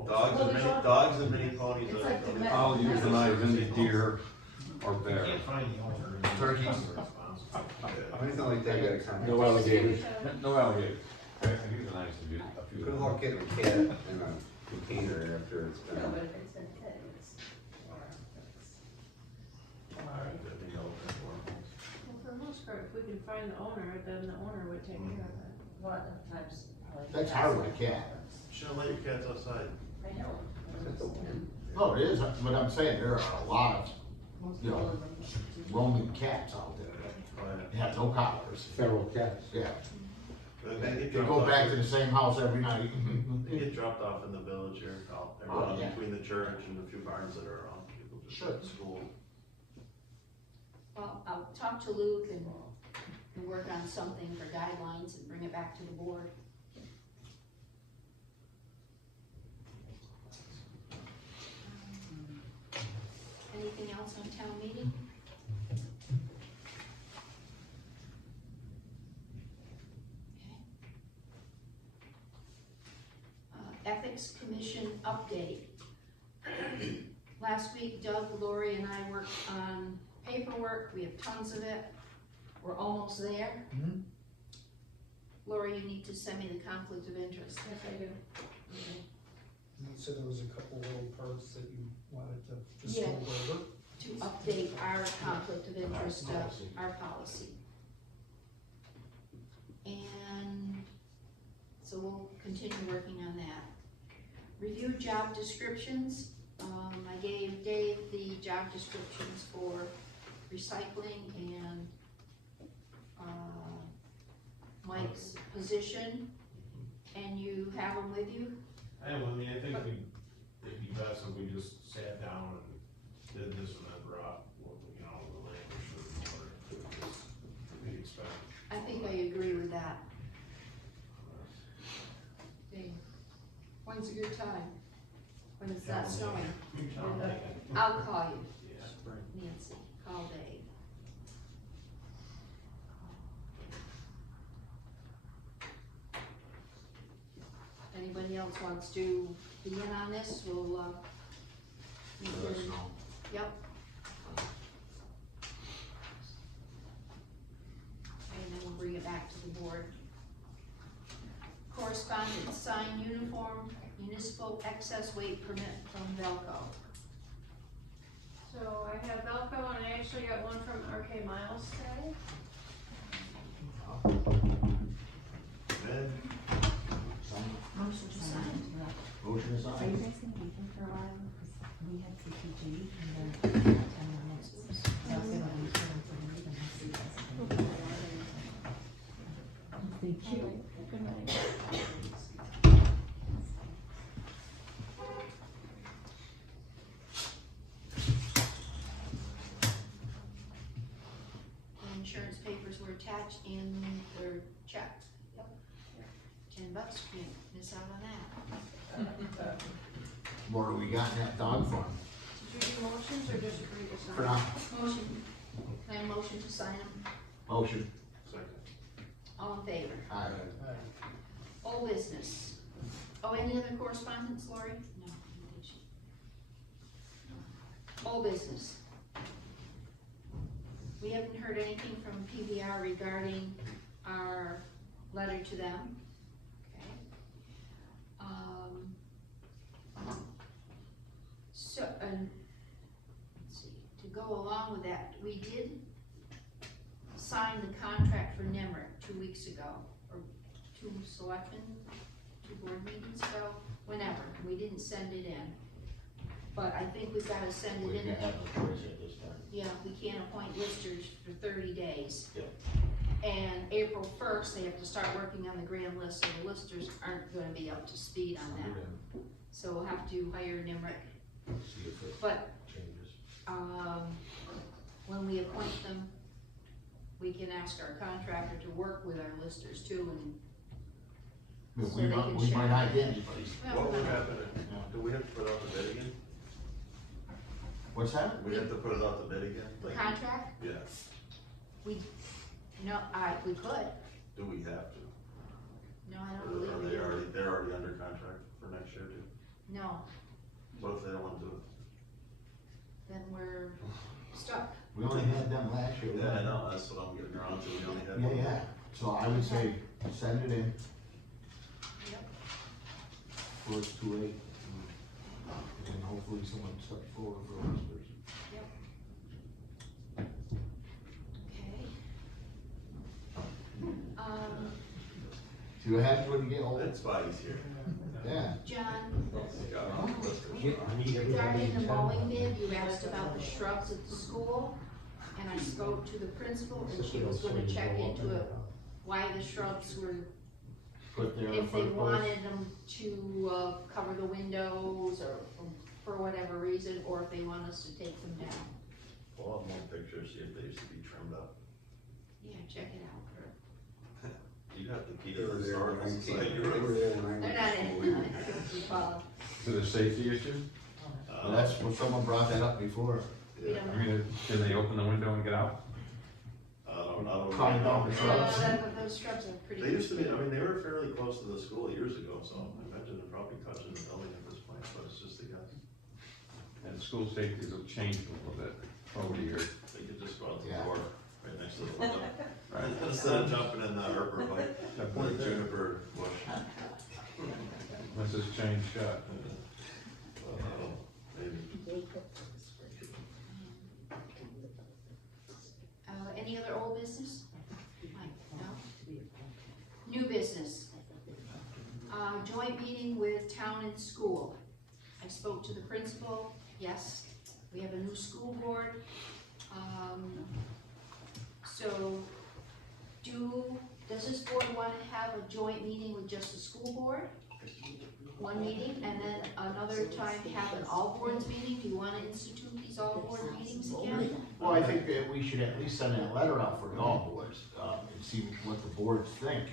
Dogs and mini ponies. It's are- like the I'll euthanize any deer or You bear. can't find the owner. Turkeys. Yeah. Anything like that, you gotta contact. No alligators. No alligators. I euthanize a few. Good luck getting a cat in a container after it's been. No, but if it's been hit, it's. Could be open wormholes. Well, for the most part, if we can find the owner, then the owner would take care of it. A lot of times. like, That's hard with a cat. Shouldn't let your cats outside. I know. Is it the wind? No, it is, but I'm saying there are a lot of Most You know, people live in- roaming cats out there But that have no collars. Feral cats. Yeah, they get they dropped go off back here- to the same house every night. They get dropped off in the village here, out there, Oh, yeah. between the church and the few barns that are around, people just Sure. at school. Well, I'll talk to Luke and work on something for guidelines and bring it back to the board. Anything else on town meeting? Ethics Commission update. Last week Doug, Lori, and I worked on paperwork, we have tons of it, we're almost there. Mhm. Lori, you need to send me the conflict of interest. Yes, I do. Okay. You said there was a couple little parts that you wanted to just Yeah. go over. To update our conflict of interest, Policy. our policy. And so we'll continue working on that. Review job descriptions, I gave Dave the job descriptions for recycling and, Mike's position, and you have them with you? I mean, I think it'd be best if we just sat down and did this and then brought, you know, the language to the board, to just, we expect. I think I agree with that. Dave, when's a good time? When it's not snowing? I'll call you, Yeah. Nancy, call Dave. Anybody else wants to be in on this, we'll, we Let us can- know. Yep. And then we'll bring it back to the board. Correspondence, signed uniform municipal excess weight permit from Velco. So I have Velco and I actually got one from RK Miles today. Man, Motion to sign. Motion is Are you on. guys gonna be here for a while? Cause we have CPG and then 10 minutes. So I was gonna be here until we even have to see you guys. Thank you. Good night. The insurance papers were attached and their check. Yep. $10, can't miss out on that. What do we got in that dog farm? Did you do motions or just agree to sign? For now, Motion, can I have a motion to sign them? motion. All in favor? Aye. Old business. Oh, any other correspondence, Lori? No. Old business. We haven't heard anything from PBR regarding our letter to them. Okay. So, let's see, to go along with that, we did sign the contract for NEMRIC 2 weeks ago, or 2 selectmen, 2 board meetings ago, whenever, we didn't send it in. But I think we've gotta send We it in. can have no choice at this time. Yeah, we can't appoint listers for 30 days. Yep. And April 1st, they have to start working on the grand list, so the listers aren't gonna be up to speed on that. So we'll have to hire NEMRIC. See if it But, changes. when we appoint them, we can ask our contractor to work with our listers too, and But so we they might, can we share. might not get anybody. well, What would no, happen, do we have to put out the bid again? What's that? We have to put it out the bid again? the Like, contract, yeah, we could, do we have to? no, I don't Or believe are we they do. already, they're already under contract for next year too? No, What if they don't wanna do it? then we're stuck. We only had them last year. Yeah, I know, that's what I'm getting around to, we only have. Yeah, yeah, so I would say, send it in. Yep. Before it's too late. And hopefully someone steps forward for us. Okay. See what happens when you get old? That's why he's here. Yeah. John, Need regarding the mowing bid, you asked about the shrubs at the school, and I spoke to the principal, and she was gonna check into it, why the shrubs were, Put there in the if they first place. wanted them to, cover the windows, or for whatever reason, or if they want us to take them down. We'll have more pictures, see if they used to be trimmed up. Yeah, check it out. You have the key to They were the there historical when I society. came, they were there when I They're was. not in, we follow. Is it a safety issue? Well, that's what someone brought that up before. We don't I mean, can they open the window and get out? I don't Climb down the No, shrubs. those shrubs are pretty. They used to be, I mean, they were fairly close to the school years ago, so I imagine they're probably touching the building at this point, but it's just a guess. And school safety has changed a little bit over the years. They could just go out the Yeah. door, right next to the window. Right. Instead of jumping in the arbor like, That point the there, juniper bush. this has changed, Maybe. Any other old business? Mike, no? New business. Joint meeting with town and school. I spoke to the principal, yes, we have a new school board. So, does this board wanna have a joint meeting with just the school board? One meeting, and then another time have an all boards meeting? Do you wanna institute these all board meetings again? Well, I think that we should at least send a letter out for all boards, and see what the boards think.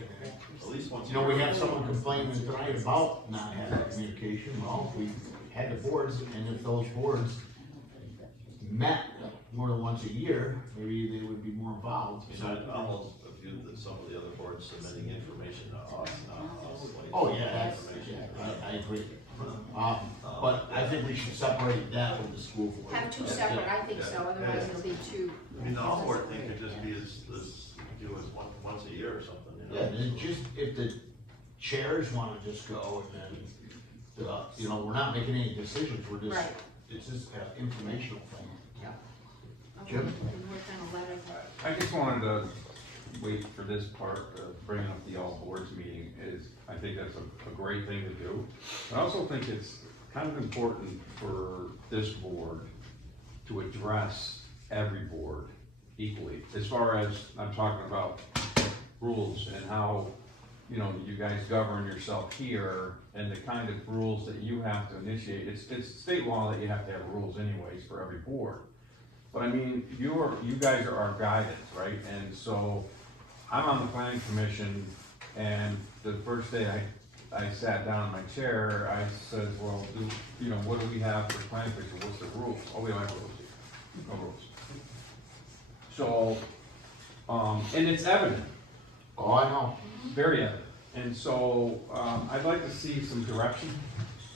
At least once. You know, we have someone complaining tonight about not having communication, well, we had the boards, and if those boards met more than once a year, maybe they would be more involved. So I almost viewed that some of the other boards submitting information to us, not us, like. Oh, yeah, that's, information. I agree. But I think we should separate that with the school board. Have two separate, I think so, otherwise it'll be two. I mean, the all board thing could just be as do as once a year or something, you Yeah, know? and just, if the chairs wanna just go, and then, you know, we're not making any decisions, we're just, Right. it's just an informational thing. Okay, Jim? we can work on a letter. I just wanted to wait for this part of bringing up the all boards meeting is, I think that's a great thing to do. I also think it's kind of important for this board to address every board equally, as far as I'm talking about rules and how you know, you guys govern yourself here and the kind of rules that you have to initiate. It's state law that you have to have rules anyways for every board. But I mean, you guys are our guidance, right? And so I'm on the planning commission, and the first day I sat down in my chair, I said, well, you know, what do we have for planning commission? What's the rules? Oh, we don't have rules here. No rules. So, and it's evident. Oh, I know. Very evident. And so, I'd like to see some direction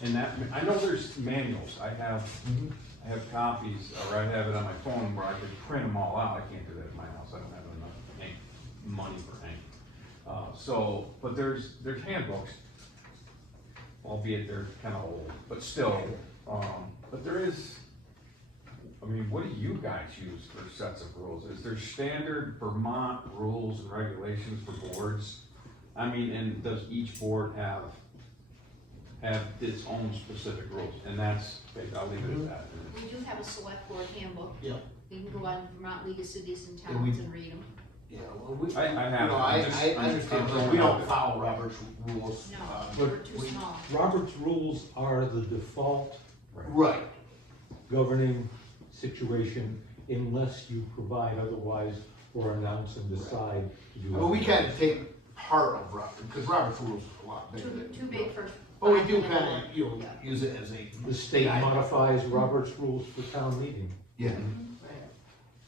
in that. I know there's manuals. I have copies, or I have it on my phone where I could print them all out. I can't do that at my house. I don't have enough ink, money for ink. But there's handbooks, albeit they're kind of old, but still. But there is, I mean, what do you guys use for sets of rules? Is there standard Vermont rules and regulations for boards? I mean, and does each board have its own specific rules? And that's, I'll leave it at that. We do have a select board handbook. Yep. You can go on Vermont League of Cities and And we- Towns and read them. Yeah, well, I have. you know, I understand, but we don't follow Robert's rules. No, we're too small. Robert's rules are the default Right, governing situation unless you provide otherwise or announce and decide to do. well, we kind of take part of Robert, because Robert's rules is a lot bigger. Too big for. But we do kind of, you know, use it as a. The state guide. modifies Robert's rules for town meeting. Yeah.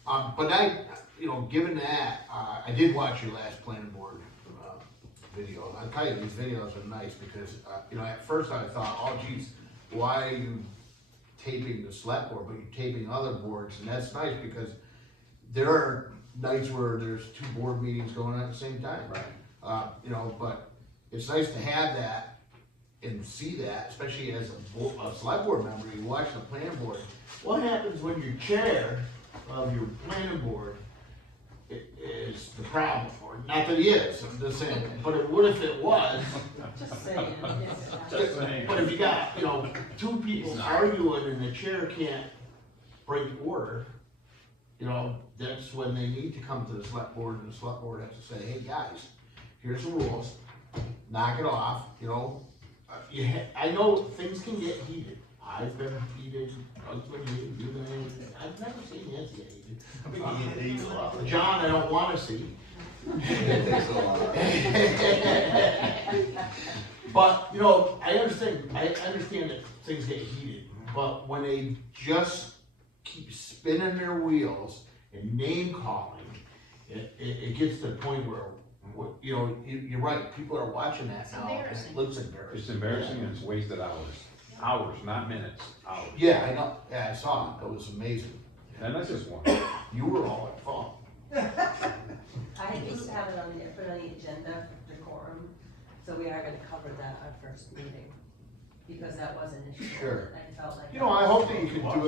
But you know, given that, I did watch your last planning board, video. I'll tell you, these videos are nice because, you know, at first I thought, oh geez, why are you taping the select board, but you're taping other boards? And that's nice because there are nights where there's two board meetings going on at the same time. Right. You know, but it's nice to have that and see that, especially as a select board member, you watch the planning board. What happens when your chair of your planning board is the problem, or not that he is, I'm just saying, but what if it was? Just saying. Just saying. But if you got, you know, two people arguing and the chair can't bring order, you know, that's when they need to come to the select board, and the select board has to say, hey, guys, here's the rules, knock it off, you know. I know things can get heated. I've been heated, Doug's been heated, you've been heated. I've never seen Nancy get heated. John, I don't wanna see. But, you know, I understand that things get heated, but when they just keep spinning their wheels and name calling, it gets to the point where, you know, you're right, people are watching that It's now, and embarrassing. it looks embarrassing. It's embarrassing and it's wasted hours. Hours, not minutes, hours. Yeah, I know, yeah, I saw it, it was amazing. And that's just one. You were all at fault. I just have it on the, put it on the agenda for decorum, so we are gonna cover that our first meeting, because that was an issue. Sure. I felt like. You know, I hope that you can do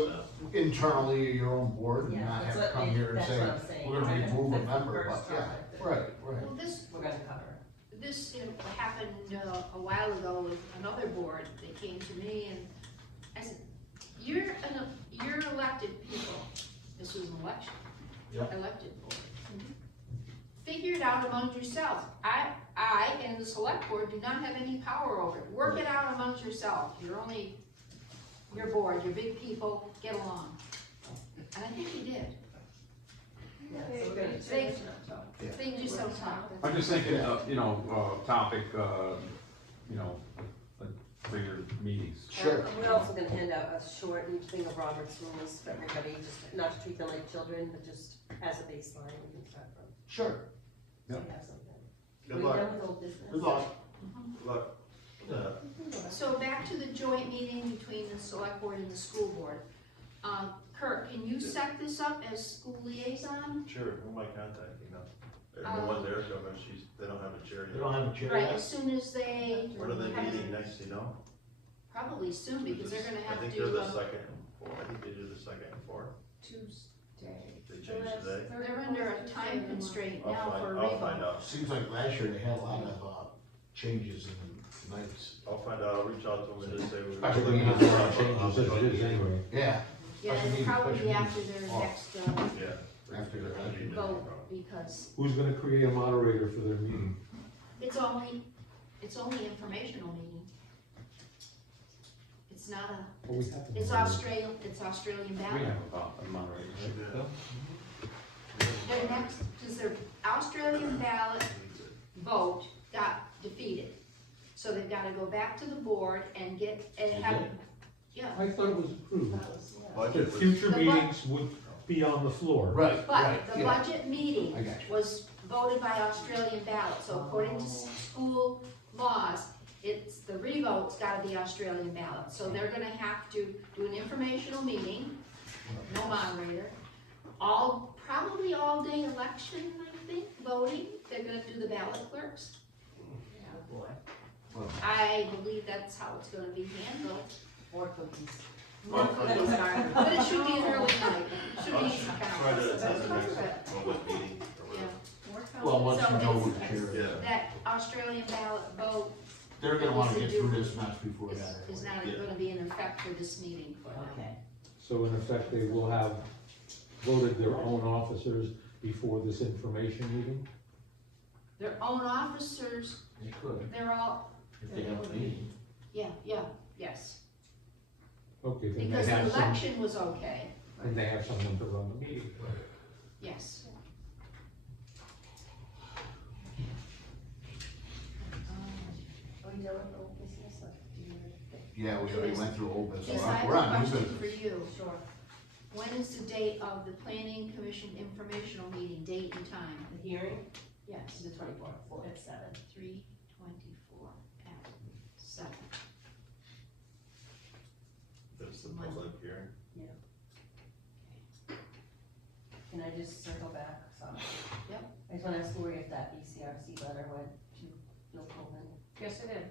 it internally at your own board and Yeah, not that's have to what come here and that's say, what I'm saying. we're gonna remove a That's the member, but first yeah, topic that right. Well, this We're gonna cover. This happened a while ago with another board. They came to me and I said, you're elected people. This was an election. Yep. Elected board. Figure it out among yourselves. I and the select board do not have any power over it. Work it out amongst yourselves. You're only your board, you're big people, get along. And I think he did. Yeah, so we're gonna. They just don't talk. I'm just thinking, you know, topic, you know, for your meetings. Sure. We're also gonna hand out a shortened thing of Robert's rules for everybody, just not to treat them like children, but just as a baseline we can start from. Sure. So Yep. we have something. Good Are we luck. done with old business? Good luck. Look, So back to the joint meeting between the select board and the school board. Kurt, can you set this up as school liaison? sure, who am I contacting now? And the one there, governor, they don't have a chair They yet. don't have a chair Right, yet? as soon as they. When are they have- meeting next, you know? Probably soon, because they're gonna I have think they're the to, second and fourth, I think they do the second and fourth, Tuesday. they changed today. they're under a time constraint now for I'll find Remo. out, Seems like last year they had a lot of, changes in nights. I'll find out, I'll reach out to them and just say. we're- Especially We're gonna do our changes as it is anyway. Yeah. Yeah, it'll probably be after their next, Yeah. After their budget. vote, because Who's gonna create a moderator for their meeting? It's only informational meeting. It's not a, Well, we have to- it's Australian We ballot. have about a moderator, right, Bill? Their next, cause their Australian ballot vote got defeated. So they've gotta go back to the board and have, yeah. I thought it was approved. Budget That was- future The bu- meetings would be on the floor. Right, right, But the yeah. budget meeting I got you. was voted by Australian ballot, so according to school laws, it's, the revote's gotta be Australian ballot, so they're gonna have to do an informational meeting, no moderator, probably all day election, I think, voting, they're gonna do the ballot clerks. Oh, boy. I believe that's how it's gonna be handled. More cookies. More cookies are, but it should be an early night, it should I'll be try to attend the next public meeting or Yeah. whatever. Well, once you So know it's- who the chair is, Yeah. That Australian ballot vote they're gonna wanna get through this mess before that. is anyway. not Yeah. gonna be in effect for this meeting for them. Okay. So in effect, they will have voted their own officers before this information meeting? Their own officers, They could, they're all, if they have a meeting. yes, Okay, then because they the have some, election was okay, and they have someone to run the meeting. yes. Are we done with old business? Like, do you- Yeah, we already went through old business, Yes, so I have we're a on new question for business. you. Sure. When is the date of the planning commission informational meeting, date and time? The hearing Yes, is the 24th, at 7. 3/24 at 7. There's the public hearing. Can I just circle back? Sorry. Yep. I just wanna ask Lori if that BCRC letter went to Bill Coleman. Yes, it is.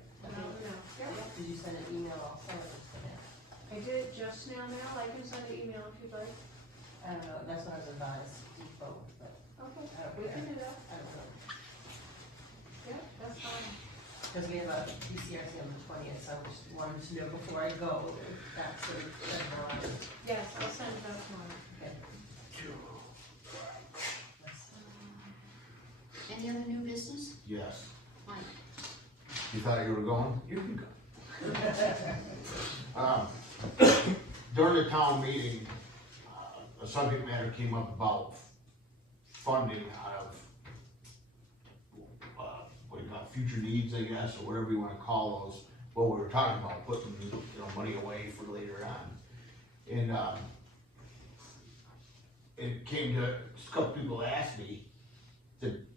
Did you send an email also or just an app? I did just now, I can send an email if you'd like. I don't know, that's what I was advised, default, but Okay, I don't we can care. do that. I don't know. Yeah, that's fine. Because we have a BCRC on the 20th, so I just wanted to know before I go, if that's sort of, Yes, I'll send it out tomorrow. okay. Any other new business? Yes. Mike? You thought you were going? You can go. During the town meeting, a subject matter came up about funding out of, what do you call it, future needs, I guess, or whatever you wanna call those. What we were talking about, putting, money away for later on. And, it came to, a couple people asked me,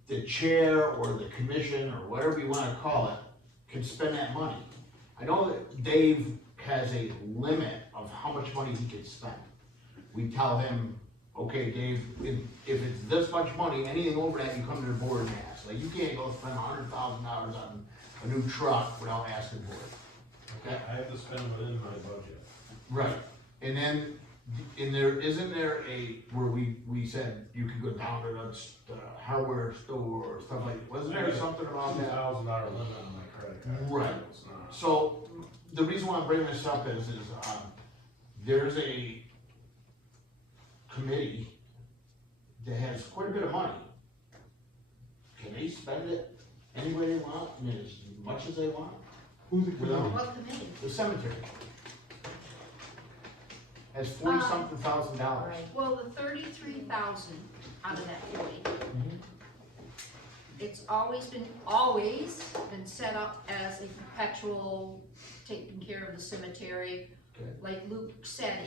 the chair or the commission or whatever you wanna call it, can spend that money. I know that Dave has a limit of how much money he can spend. We tell him, okay, Dave, if it's this much money, anything over that, you come to the board and ask. Like, you can't go spend $100,000 on a new truck without asking for it. Okay? I have to spend within my budget. Right, and then, isn't there where we said you could go down to the hardware store or stuff like, wasn't there something about that? $2,000 limit on my credit card. Right. It's not. So, the reason why I'm bringing this up is, there's a committee that has quite a bit of money. Can they spend it any way they want, I mean, as much as they want? Who's the Without- committee? What committee? The cemetery. Has $40-something thousand dollars. Well, the 33,000 out of that 40. Mhm. It's always been set up as a perpetual taking care of the cemetery. Okay. Like Luke said,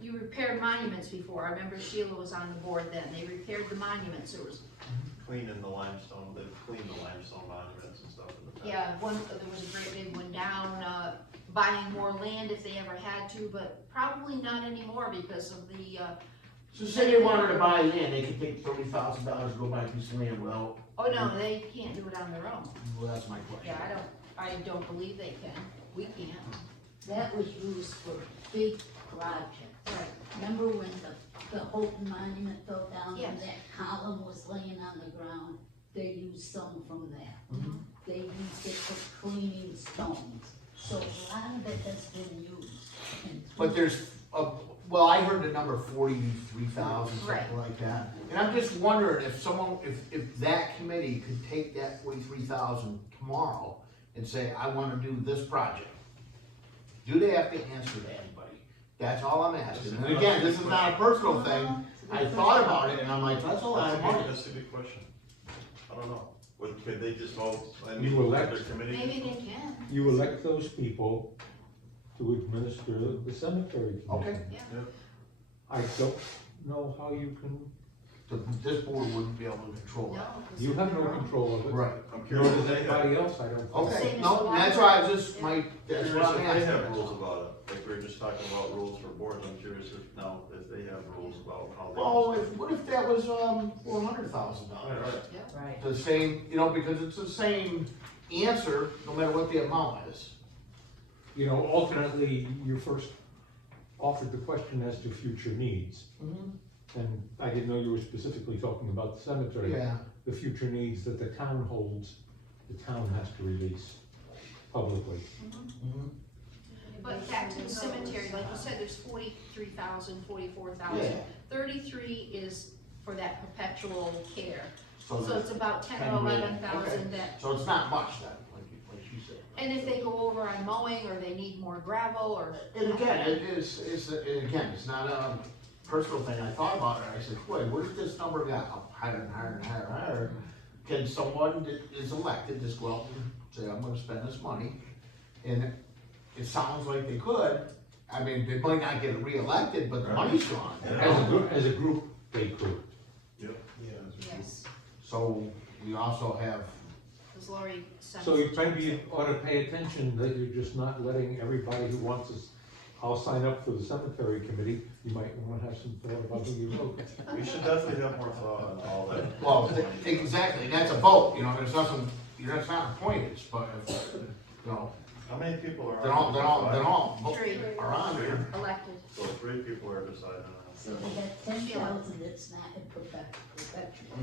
you repaired monuments before, I remember Sheila was on the board then, they repaired the monuments, there was, Cleaning the limestone, they've cleaned the limestone monuments and stuff in the past. there was a great big one down, buying more land if they ever had to, but probably not anymore because of the, So say they wanted to buy land, they could take $30,000 to go buy a piece of land without, oh no, they can't do it on their own. well, that's my question. Yeah, I don't believe they can, we can't. That was used for big projects. Right. Remember when the Houghton Monument fell down and Yes. that column was laying on the ground? They used some from that. Mhm. They used it for cleaning stones. So a lot of it has been used. And But there's, well, I heard the number 43,000, Right. something like that. And I'm just wondering if someone, if that committee could take that 43,000 tomorrow and say, I wanna do this project. Do they have to answer to anybody? That's all I'm asking. And again, this is not a personal thing. I thought about it and I'm like, that's a lot of money. That's a good question. I don't know. Could they just vote and You elect- their committee? Maybe they can. You elect those people to administer the cemetery commission. Okay. Yeah. I don't know how you can, This board wouldn't be able to control No. that. 'cause you have they're no wrong. control of it. Right. I'm Nor curious does if they have, anybody else, I don't think. Okay, Same as no, the that's why I library. was just, that's curious what I'm if they have asking. rules about it. Like we were just talking about rules for boards. I'm curious if now, if they have rules about how they. Well, what if that was, $400,000? Right. Right. The same, because it's the same answer, no matter what the amount is. Alternately, you first offered the question as to future needs. And I didn't know you were specifically talking about the cemetery. Yeah. The future needs that the town holds, the town has to release publicly. But back to the cemetery, like you said, there's 43,000, 44,000. Yeah. 33 is for that perpetual care. So So it's about 10 10 or million. 11,000 Okay. that, So it's not much then, like she said. and if they go over on mowing, or they need more gravel, or. And again, it's not a personal thing. I thought about it, I said, boy, what if this number got up higher and higher and higher and higher? Can someone that is elected just go out and say, I'm gonna spend this money? And it sounds like they could. I mean, they might not get reelected, but the money's gone. As a group, they could. Yes, So we also have, because Lori sent. So you maybe ought to pay attention that you're just not letting everybody who wants us, I'll sign up for the cemetery committee, you might want to have some thought about who you vote. We should definitely have more thought on all that. well, exactly, that's a vote, there's nothing, that's not appointed, but if, How many people are? they're all Three. are on there. Elected. So 3 people are deciding on So they got 10,000 that's not in perpetual.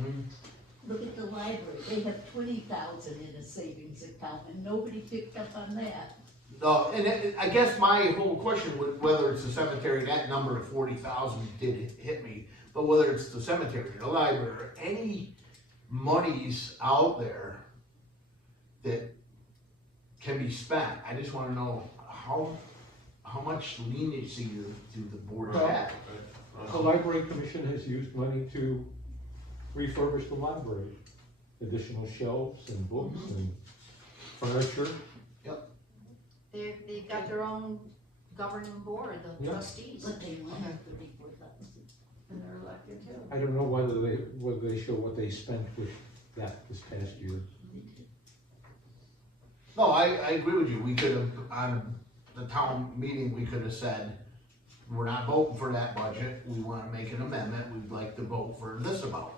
Look at the library, they have 20,000 in a savings account, and nobody picked up on that. No, and I guess my whole question would, whether it's the cemetery, that number of 40,000 did hit me, but whether it's the cemetery, the library, or any monies out there that can be spent, I just wanna know how much leniency do the board have? The library commission has used money to refurbish the library, additional shelves and books and furniture. They've got their own governing board, the Yeah. trustees. But they only have 34,000. And they're elected too. I don't know whether they show what they spent with that this past year. No, I agree with you, we could have, on the town meeting, we could have said, we're not voting for that budget, we wanna make an amendment, we'd like to vote for this amount,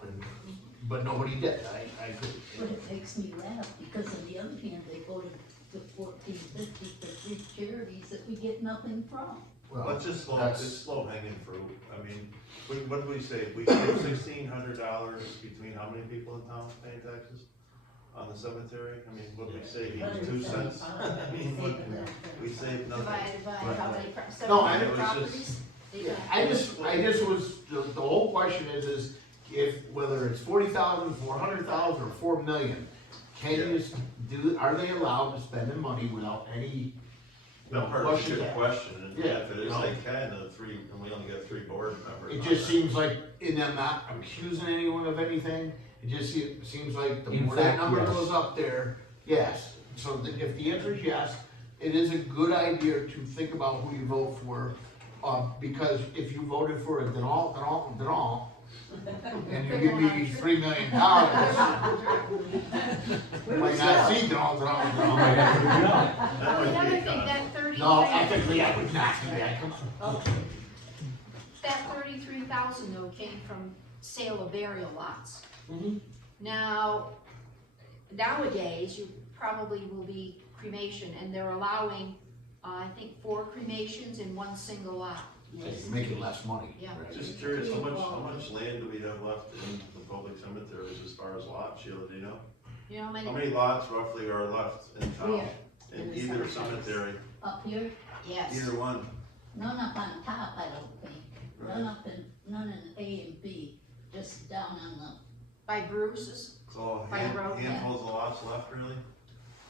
but nobody did, I agree. But it makes me laugh, because on the other hand, they voted to 1450 for 3 charities that we get nothing from. Well, Let's just that's- it's slow hanging fruit. I mean, what did we say? We saved $1,600 between how many people in town paying taxes on the cemetery? I mean, what did we save, even 2 cents? I mean, we saved nothing. Divided by how many, No, I- 700 it was just- properties? Yeah, I just was, the whole question is if, whether it's 40,000, 400,000, or 4 million, are they allowed to spend the money without any? That part is a good question, and Yeah, if it is like 10, and we only got 3 board members. It on just that. seems like, in them not accusing anyone of anything, it just seems like the In more that fact, number yes. goes up there, yes. So if the answer is yes, it is a good idea to think about who you vote for, because if you voted for a Denal, and you give me $3 million, you might not see Denal. You might have to do that. That might be Another a thing, con. that 33. No, ethically, I would not do that, come on. That 33,000 though came from sale of burial lots. Mhm. Now, nowadays, you probably will be cremation, and they're allowing, I think, 4 cremations in 1 single lot. You're making less money. Yeah. Right. Just curious, how much land do we have left in the public cemeteries as far as lots, Sheila, do you know? You know how many? How many lots roughly are left in town? Where? In In the either cemeteries. cemetery, Up here, Yes. either one. None up on top, I don't think. None in A and B, just down on By Bruce's, So By the road, handfuls of lots left, really?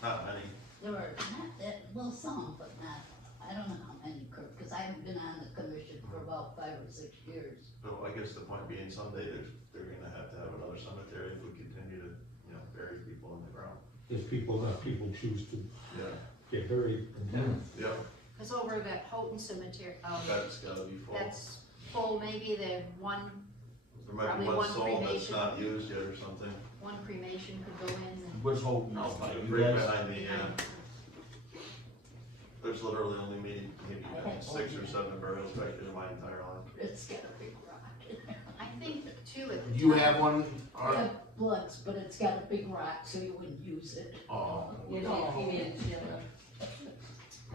Not many. there were not that, well, some, but not, I don't know how many, Kurt, cause I haven't been on the commission for about 5 or 6 years. So I guess the point being someday they're gonna have to have another cemetery if we continue to, bury people in the ground. If people choose to Yeah. get buried in town. Yeah, cause over at Houghton Cemetery, that's gotta be full. that's full, maybe the one There might be probably one one soul that's cremation. not used yet or something. cremation could go in and. Was holding out by you Right guys. behind me, yeah. There's literally only maybe I had 6 or 7 burials back there in my entire life. It's got a big rock in there. I think too, at Do the you time- have one, I or, have bloods, but it's got a big rock, so you wouldn't use it. oh, You know, he made Sheila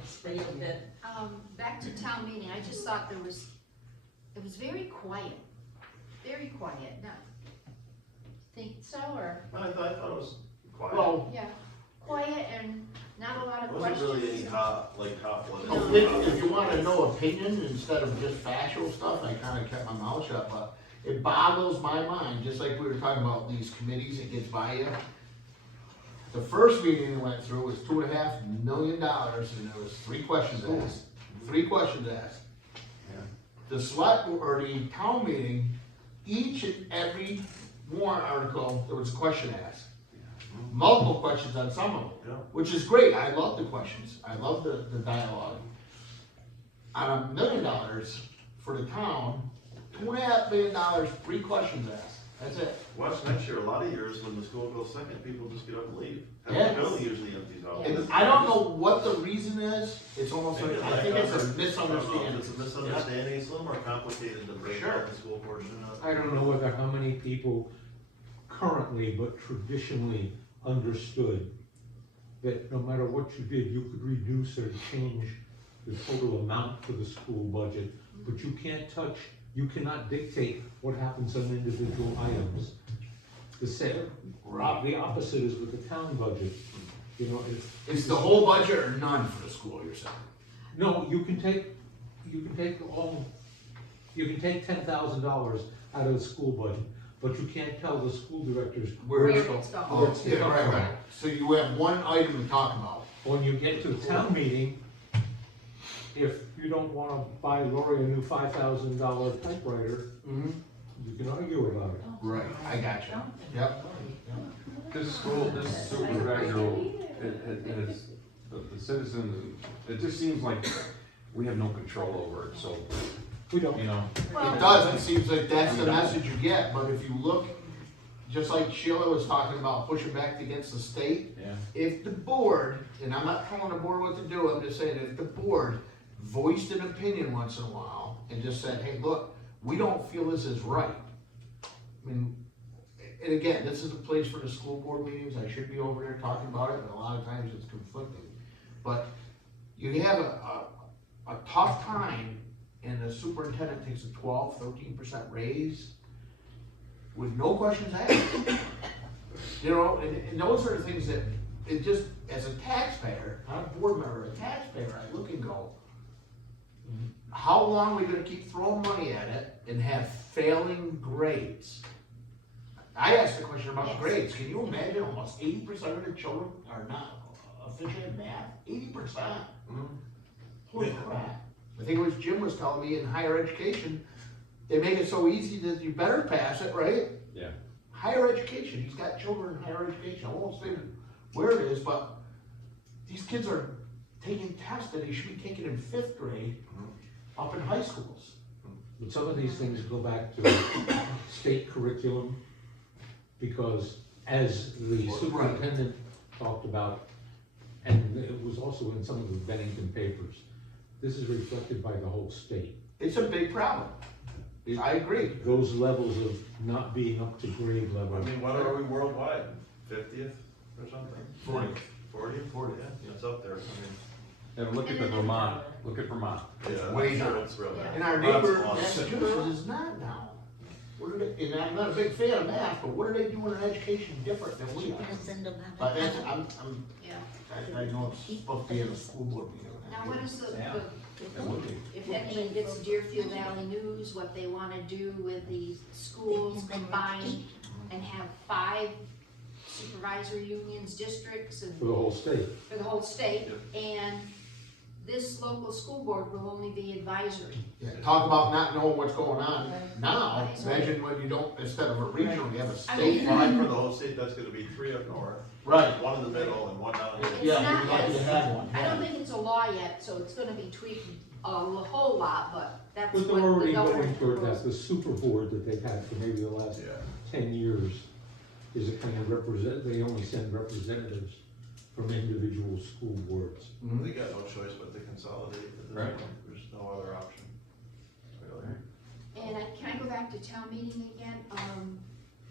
stay a bit. Back to town meeting, I just thought it was very quiet, now. Think so, or, I thought it was quiet. well, yeah, quiet and not a lot of It wasn't questions. really any hot blood. if you wanna know opinion instead of just factual stuff, I kinda kept my mouth shut, but it boggles my mind, just like we were talking about these committees that gets by you. The first meeting we went through was $2.5 million, and there was 3 questions asked. 3 questions asked. Yeah. The select, or the town meeting, each and every warrant article, there was a question asked. Multiple questions on some of them, Yeah. which is great, I love the questions, I love the dialogue. On $1 million for the town, $2.5 million, 3 questions asked, that's it. Watch next year, a lot of years when the school goes second, people just get up and leave. And Yes. the building usually empties out. And I don't know what the reason is, it's almost like, I think it's a misunderstanding. It's a misunderstanding, it's a little more complicated to break Sure. out the school portion of. I don't know whether how many people currently, but traditionally understood that no matter what you did, you could reduce or change the total amount for the school budget, but you can't touch, you cannot dictate what happens on individual items. The opposite is with the town budget, you know, It's the whole budget or none for the school, you're saying? no, you can take $10,000 out of the school budget, but you can't tell the school directors Where Where it's it's going. going. Oh, yeah, right. So you have one item to talk about. when you get to the town meeting, if you don't wanna buy Lori a new $5,000 typewriter, you can argue about it. Right, I got you, yep. This supervisor, it's, the citizens, it just seems like we have no control over it, so, We don't. you know. Well, It does, it seems like that's the message you get, but if you look, just like Sheila was talking about pushing back against the state, Yeah. if the board, and I'm not telling the board what to do, I'm just saying, if the board voiced an opinion once in a while and just said, hey, look, we don't feel this is right. I mean, and again, this is a place for the school board meetings, I should be over there talking about it, but a lot of times it's conflicting. But you have a tough time and the superintendent takes a 12-13% raise with no questions asked. You know, and those are the things that, it just, as a taxpayer, not a board member, a taxpayer, I look and go, how long are we gonna keep throwing money at it and have failing grades? I asked the question about grades, can you imagine almost 80% of the children are not efficient in math? 80%. Holy crap. I think it was Jim was telling me in higher education, they make it so easy that you better pass it, right? Yeah. Higher education, he's got children in higher education, I won't say where it is, but these kids are taking tests that they should be taking in 5th grade up in high schools. But some of these things go back to state curriculum, because as the superintendent talked about, and it was also in some of the Bennington papers, this is reflected by the whole state. It's a big problem. I agree. Those levels of not being up to grade level. I mean, what are we worldwide? 50th or something? 40. 40, yeah, it's up there, I mean. And look at Vermont, Yeah, Way I'm sure down. it's real bad. And our Lots neighbor, of lots. Massachusetts is not now. What are they, and I'm not a big fan of math, but what are they doing in education different than we are? But that's, Yeah. I know it's supposed to be in a school board meeting. Now, what is the It would be. If anyone gets Deerfield Valley News, what they wanna do with the schools combined and have 5 supervisory unions, districts, and For the whole state. for the whole state, and this local school board will only be advisory. Yeah, talk about not knowing what's going on. Now, imagine when you don't, instead of a regional, you have a state. Fine for the whole state, that's gonna be 3 up north, Right. 1 in the middle and 1 down here. It's Yeah, not we'd like as- to have one. I don't think it's a law yet, so it's gonna be tweaked a whole lot, but that's But what they're the already governor going toward that, proposed. the super board that they've had for maybe the last Yeah. 10 years is a kind of they only send representatives from individual school boards. They got no choice but to consolidate at this Right. point, there's no other option. Really. And can I go back to town meeting again?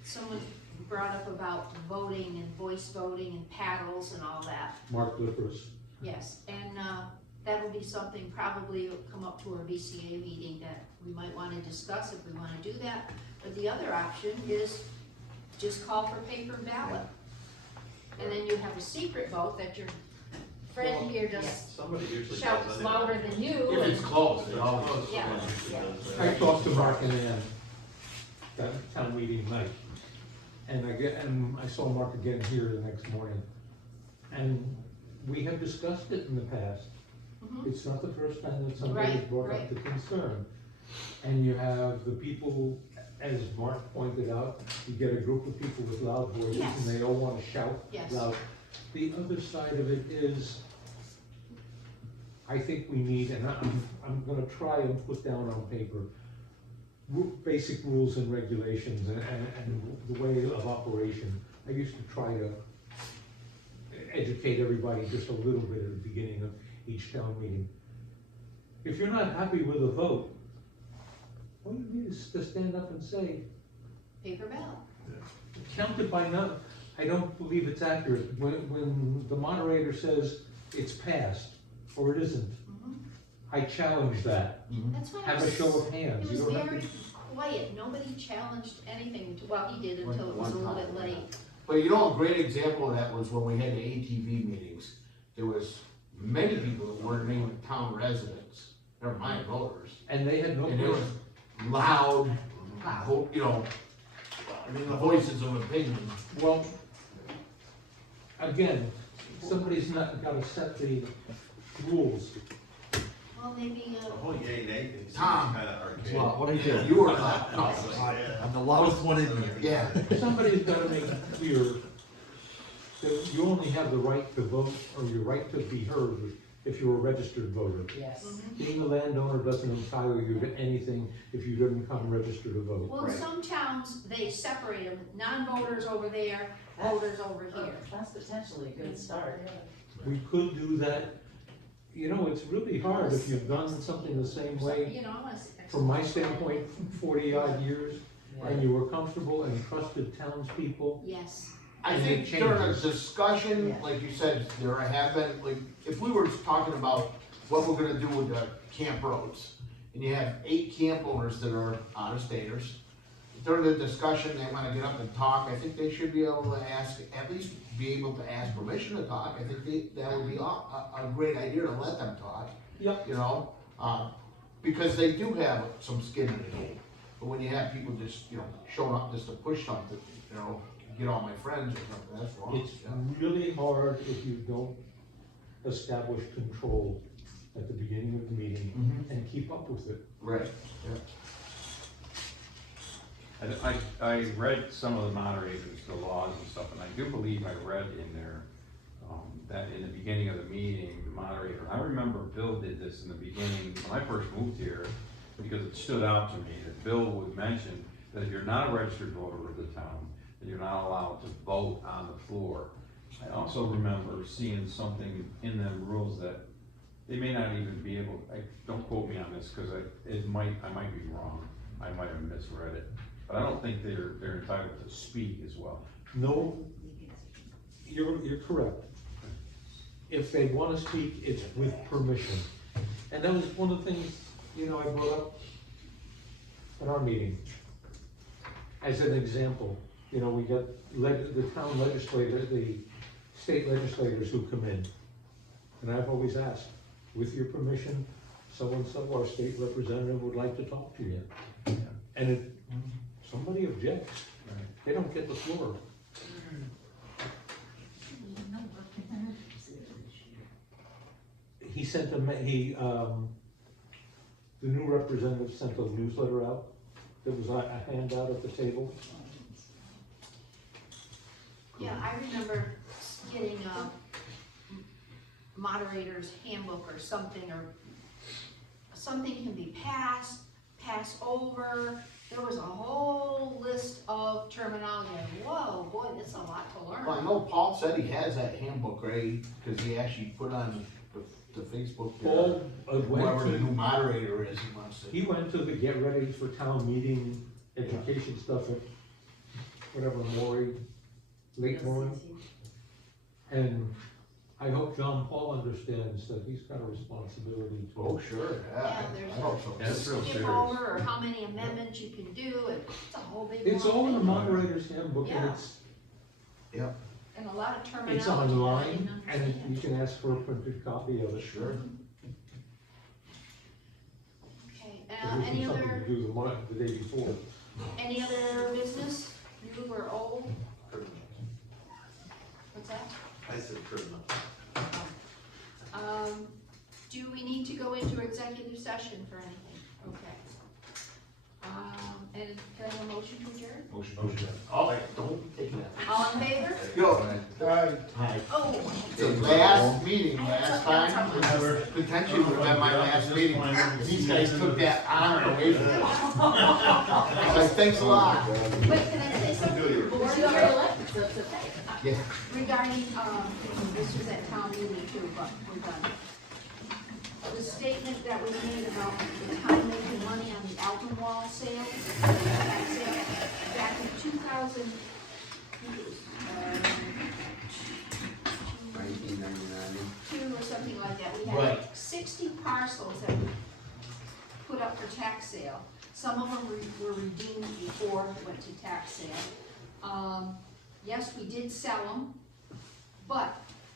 Someone brought up about voting and voice voting and paddles and all that. Mark Lippers. Yes, and, that'll be something probably will come up to our BCA meeting that we might wanna discuss if we wanna do that. But the other option is just call for paper ballot. And then you have a secret vote that your friend here does Somebody usually shouts does louder anyway. than you. If it's and- close, it always. Yeah. Someone usually does that. I talked to Mark and Ann that town meeting night. And I saw Mark again here the next morning. And we have discussed it in the past. Mhm. It's not the first time that somebody's Right, brought right. up the concern. And you have the people, as Mark pointed out, you get a group of people with loud voices Yes. and they all wanna shout Yes. loud. The other side of it is, I think we need, and I'm gonna try and put down on paper, basic rules and regulations and the way of operation. I used to try to educate everybody just a little bit at the beginning of each town meeting. If you're not happy with a vote, all you need is to stand up and say, Paper ballot. counted by none. I don't believe it's accurate. When the moderator says it's passed, or it isn't, Mhm. I challenge that. That's why I Have a was- show of hands. It You was don't have very to. quiet, nobody challenged anything, well, he did until it was a little bit late. But you know, a great example of that was when we had the ATV meetings. There was many people that weren't even town residents, never mind voters. And they had no. And there was loud, you know, I mean, the voices of opinion. Well, again, somebody's not gotta set the rules. Well, maybe, The whole yay nay thing seems Tom. kinda archaic. Well, what do you do? You were loud. No, I'm the loudest one in here. yeah. Somebody's gotta make it clear that you only have the right to vote, or your right to be heard if you're a registered voter. Yes. Being a landowner doesn't entitle you to anything if you didn't come registered to vote. well, in some towns, they separate them, non-voters over there, voters over here. That's potentially a good start. We could do that, you know, it's really hard if you've done something the same way, You know, unless. from my standpoint, 40-odd years, and you were comfortable and trusted townspeople. Yes, I And think it during a changes. discussion, like you said, there have been, like, if we were talking about what we're gonna do with the camp roads, and you have 8 camp owners that are out-of-staters, during the discussion, they wanna get up and talk, I think they should be able to ask, at least be able to ask permission to talk, I think that would be a great idea to let them talk. Yep. You know, because they do have some skin in the game, but when you have people just, you know, showing up just to push something, you know, get all my friends or something, that's wrong. It's Yeah. really hard if you don't establish control at the beginning of the meeting and keep up with it. Right, I read some of the moderators, the laws and stuff, and I do believe I read in there, that in the beginning of the meeting, the moderator, I remember Bill did this in the beginning, when I first moved here, because it stood out to me, that Bill would mention that if you're not a registered voter of the town, then you're not allowed to vote on the floor. I also remember seeing something in them rules that they may not even be able, don't quote me on this, cause I might be wrong, I might have misread it, but I don't think they're entitled to speak as well. No, you're correct. If they wanna speak, it's with permission. And that was one of the things, you know, I brought up in our meeting. As an example, you know, we got the town legislator, the state legislators who come in. And I've always asked, with your permission, so-and-so, our state representative would like to talk to you. And if somebody objects, they don't get the floor. He sent the new representative sent a newsletter out. There was a handout at the table. Yeah, I remember getting a moderator's handbook or something can be passed over. There was a whole list of terminology. Whoa, boy, that's a lot to learn. Well, I know Paul said he has that handbook, right, cause he actually put on the Facebook, Paul whoever the new moderator is, he wants to. He went to the get ready for town meeting education stuff at whatever, Maury, Lake Maury. And I hope John Paul understands that he's got a responsibility to. Oh, sure, Yeah, yeah, there's I hope so. That's real skip serious. over, or how many amendments you can do, and it's a whole big. It's long all in the thing. moderator's handbook, and Yeah. Yep, And a lot of terminology. it's that I online, didn't and understand. you can ask for a printed copy of it. sure. Okay, It any gives you something other, to do the day before. any other business, new or old? What's that? I said criminal. Do we need to go into executive session for anything? Okay. And can I have a motion to adjourn? Motion. Oh, don't take that. All in favor? Yo, Hi. Oh. the last meeting, last time, potentially would have been my last meeting. These guys took that honor away from me. I was like, thanks a lot. Wait, can I say something? Board Yeah. regarding, this was at town meeting too, but we're done. The statement that was made about the town making money on the Alpenwall sale, tax sale, back in 2000, 1992 or something like that, we had Right. like 60 parcels that we put up for tax sale. Some of them were redeemed before it went to tax sale. Yes, we did sell them, but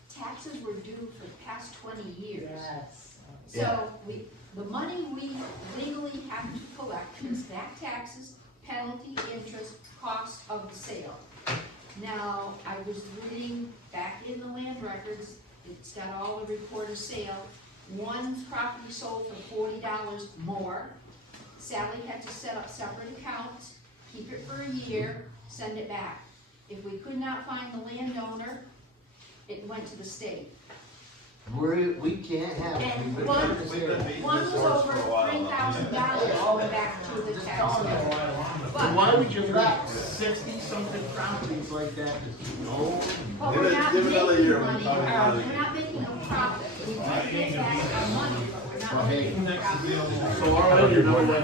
taxes were due for the past 20 years. Yes. So the money we legally have to collect is back taxes, penalty, interest, cost of the sale. Now, I was reading back in the land records, it's got all the report of sale. One property sold for $40 more. Sally had to set up separate accounts, keep it for a year, send it back. If we could not find the landowner, it went to the state. We can't have it. And We've been one- trying to say that. One was over $3,000 all back to the tax sale. But why would you got 60-something properties like that? No. But we're not Give it another making year, money, we'll probably we're not making a profit. We might get back our money, but we're not Well, hey, making a profit. So, all right, you know,